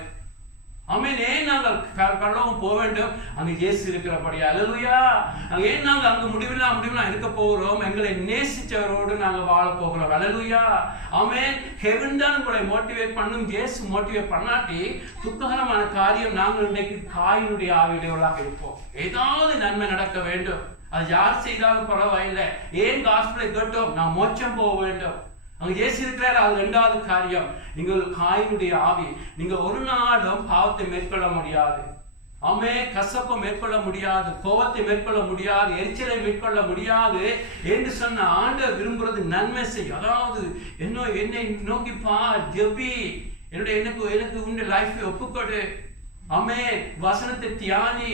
ஆமென். ஏன் நாங்கள் பரலோகம் போக வேண்டும்? அங்க இயேசு இருக்கிறபடியா. அல்லேலூயா. அங்க ஏன் நாங்கள் அங்க முடிவில்லா இருக்க போகிறோம்? எங்களை நேசிச்சவரோடு நாங்கள் வாழ போகிறோம். அல்லேலூயா. ஆமென். ஹெவன் தான் உங்களை மோட்டிவேட் பண்ணும். இயேசு மோட்டிவேட் பண்ணாட்டி துக்ககரமான காரியம் நாங்கள் இன்னைக்கு காயினுடைய ஆவியுடையவர்களாக இருப்போம். ஏதாவது நன்மை நடக்க வேண்டும். அது யார் செய்தாலும் பரவாயில்லை. ஏன் காஸ்பலை கேட்டோம்? நான் மோட்சம் போக வேண்டும். அங்க இயேசு இருக்கிறார். அது இரண்டாவது காரியம். நீங்கள் காயினுடைய ஆவி. நீங்க ஒரு நாளும் பாவத்தை மேற்கொள்ள முடியாது. கசப்பை மேற்கொள்ள முடியாது, கோபத்தை மேற்கொள்ள முடியாது, எரிச்சலை மேற்கொள்ள முடியாது என்று சொன்ன ஆண்டவர் விரும்புறது நன்மை செய்யும். அதாவது என்னை நோக்கி பார், ஜெபி, எனக்கு உன்னுடைய லைஃபை ஒப்புக்கொடு. வசனத்தை தியானி.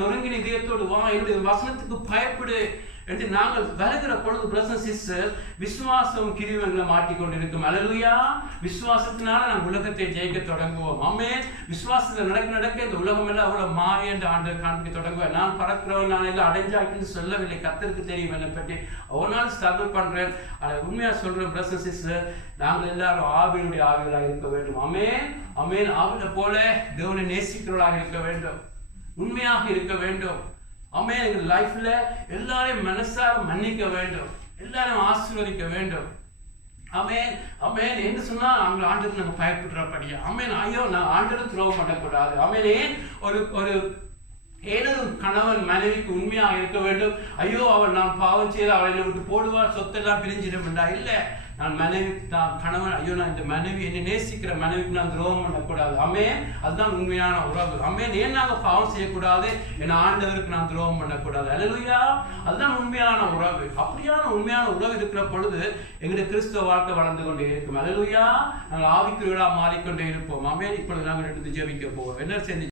நொறுங்கின இதயத்தோடு வா, என்னுடைய வசனத்துக்கு பயப்படு என்று நாங்கள் வருகிற பொழுது பிரதர்ஸ் அண்ட் சிஸ்டர்ஸ், விசுவாசம் கிரீவங்களை மாட்டிக்கொண்டிருக்கும். அல்லேலூயா. விசுவாசத்தினால நாம் உலகத்தை ஜெயிக்க தொடங்குவோம். விசுவாசத்தில் நடக்க இந்த உலகம் எல்லாம் அவ்வளவு மாறி என்று ஆண்டவர் காண்பிக்க தொடங்குவேன். நான் பறக்கிறவன், நான் எல்லாம் அடைஞ்சாக்கின்னு சொல்லவில்லை. கர்த்தருக்கு தெரியும் என்னை பற்றி. ஒரு நாள் ஸ்ட்ரகிள் பண்றேன். அதை உண்மையா சொல்றேன் பிரதர்ஸ் அண்ட் சிஸ்டர், நாங்கள் எல்லாரும் ஆவியினுடைய ஆவிகளாக இருக்க வேண்டும். ஆவில போல தேவனை நேசிக்கிறவர்களாக இருக்க வேண்டும், உண்மையாக இருக்க வேண்டும். எங்கள் லைஃப்ல எல்லாரையும் மனசார மன்னிக்க வேண்டும், எல்லாரையும் ஆசீர்வதிக்க வேண்டும். என்று சொன்னா அவங்க ஆண்டுக்கு நாங்கள் பயப்படுறபடியா. ஐயோ, நான் ஆண்டுக்கு துரோகம் பண்ணக்கூடாது. ஏன் ஒரு ஏனொரு கணவன் மனைவிக்கு உண்மையாக இருக்க வேண்டும். ஐயோ, அவள் நான் பாவம் செய்து அவளை விட்டு போடுவார், சொத்தெல்லாம் பிரிஞ்சிடும் என்றா இல்லை. நான் கணவன், ஐயோ, நான் இந்த மனைவி, என்னை நேசிக்கிற மனைவிக்கு நான் துரோகம் பண்ணக்கூடாது. அதுதான் உண்மையான உறவு. ஏன் நாங்கள் பாவம் செய்யக்கூடாது? என் ஆண்டவருக்கு நான் துரோகம் பண்ணக்கூடாது. அல்லேலூயா. அதுதான் உண்மையான உறவு. அப்படியான உண்மையான உறவு இருக்கிற பொழுது எங்களுடைய கிறிஸ்தவ வாழ்க்கை வளர்ந்து கொண்டே இருக்கும். அல்லேலூயா. நாங்கள் ஆவிக்குரியவர்களாக மாறிக்கொண்டே இருப்போம். இப்பொழுது நாங்கள் எடுத்து ஜெபிக்க போவோம். என்ன செஞ்சு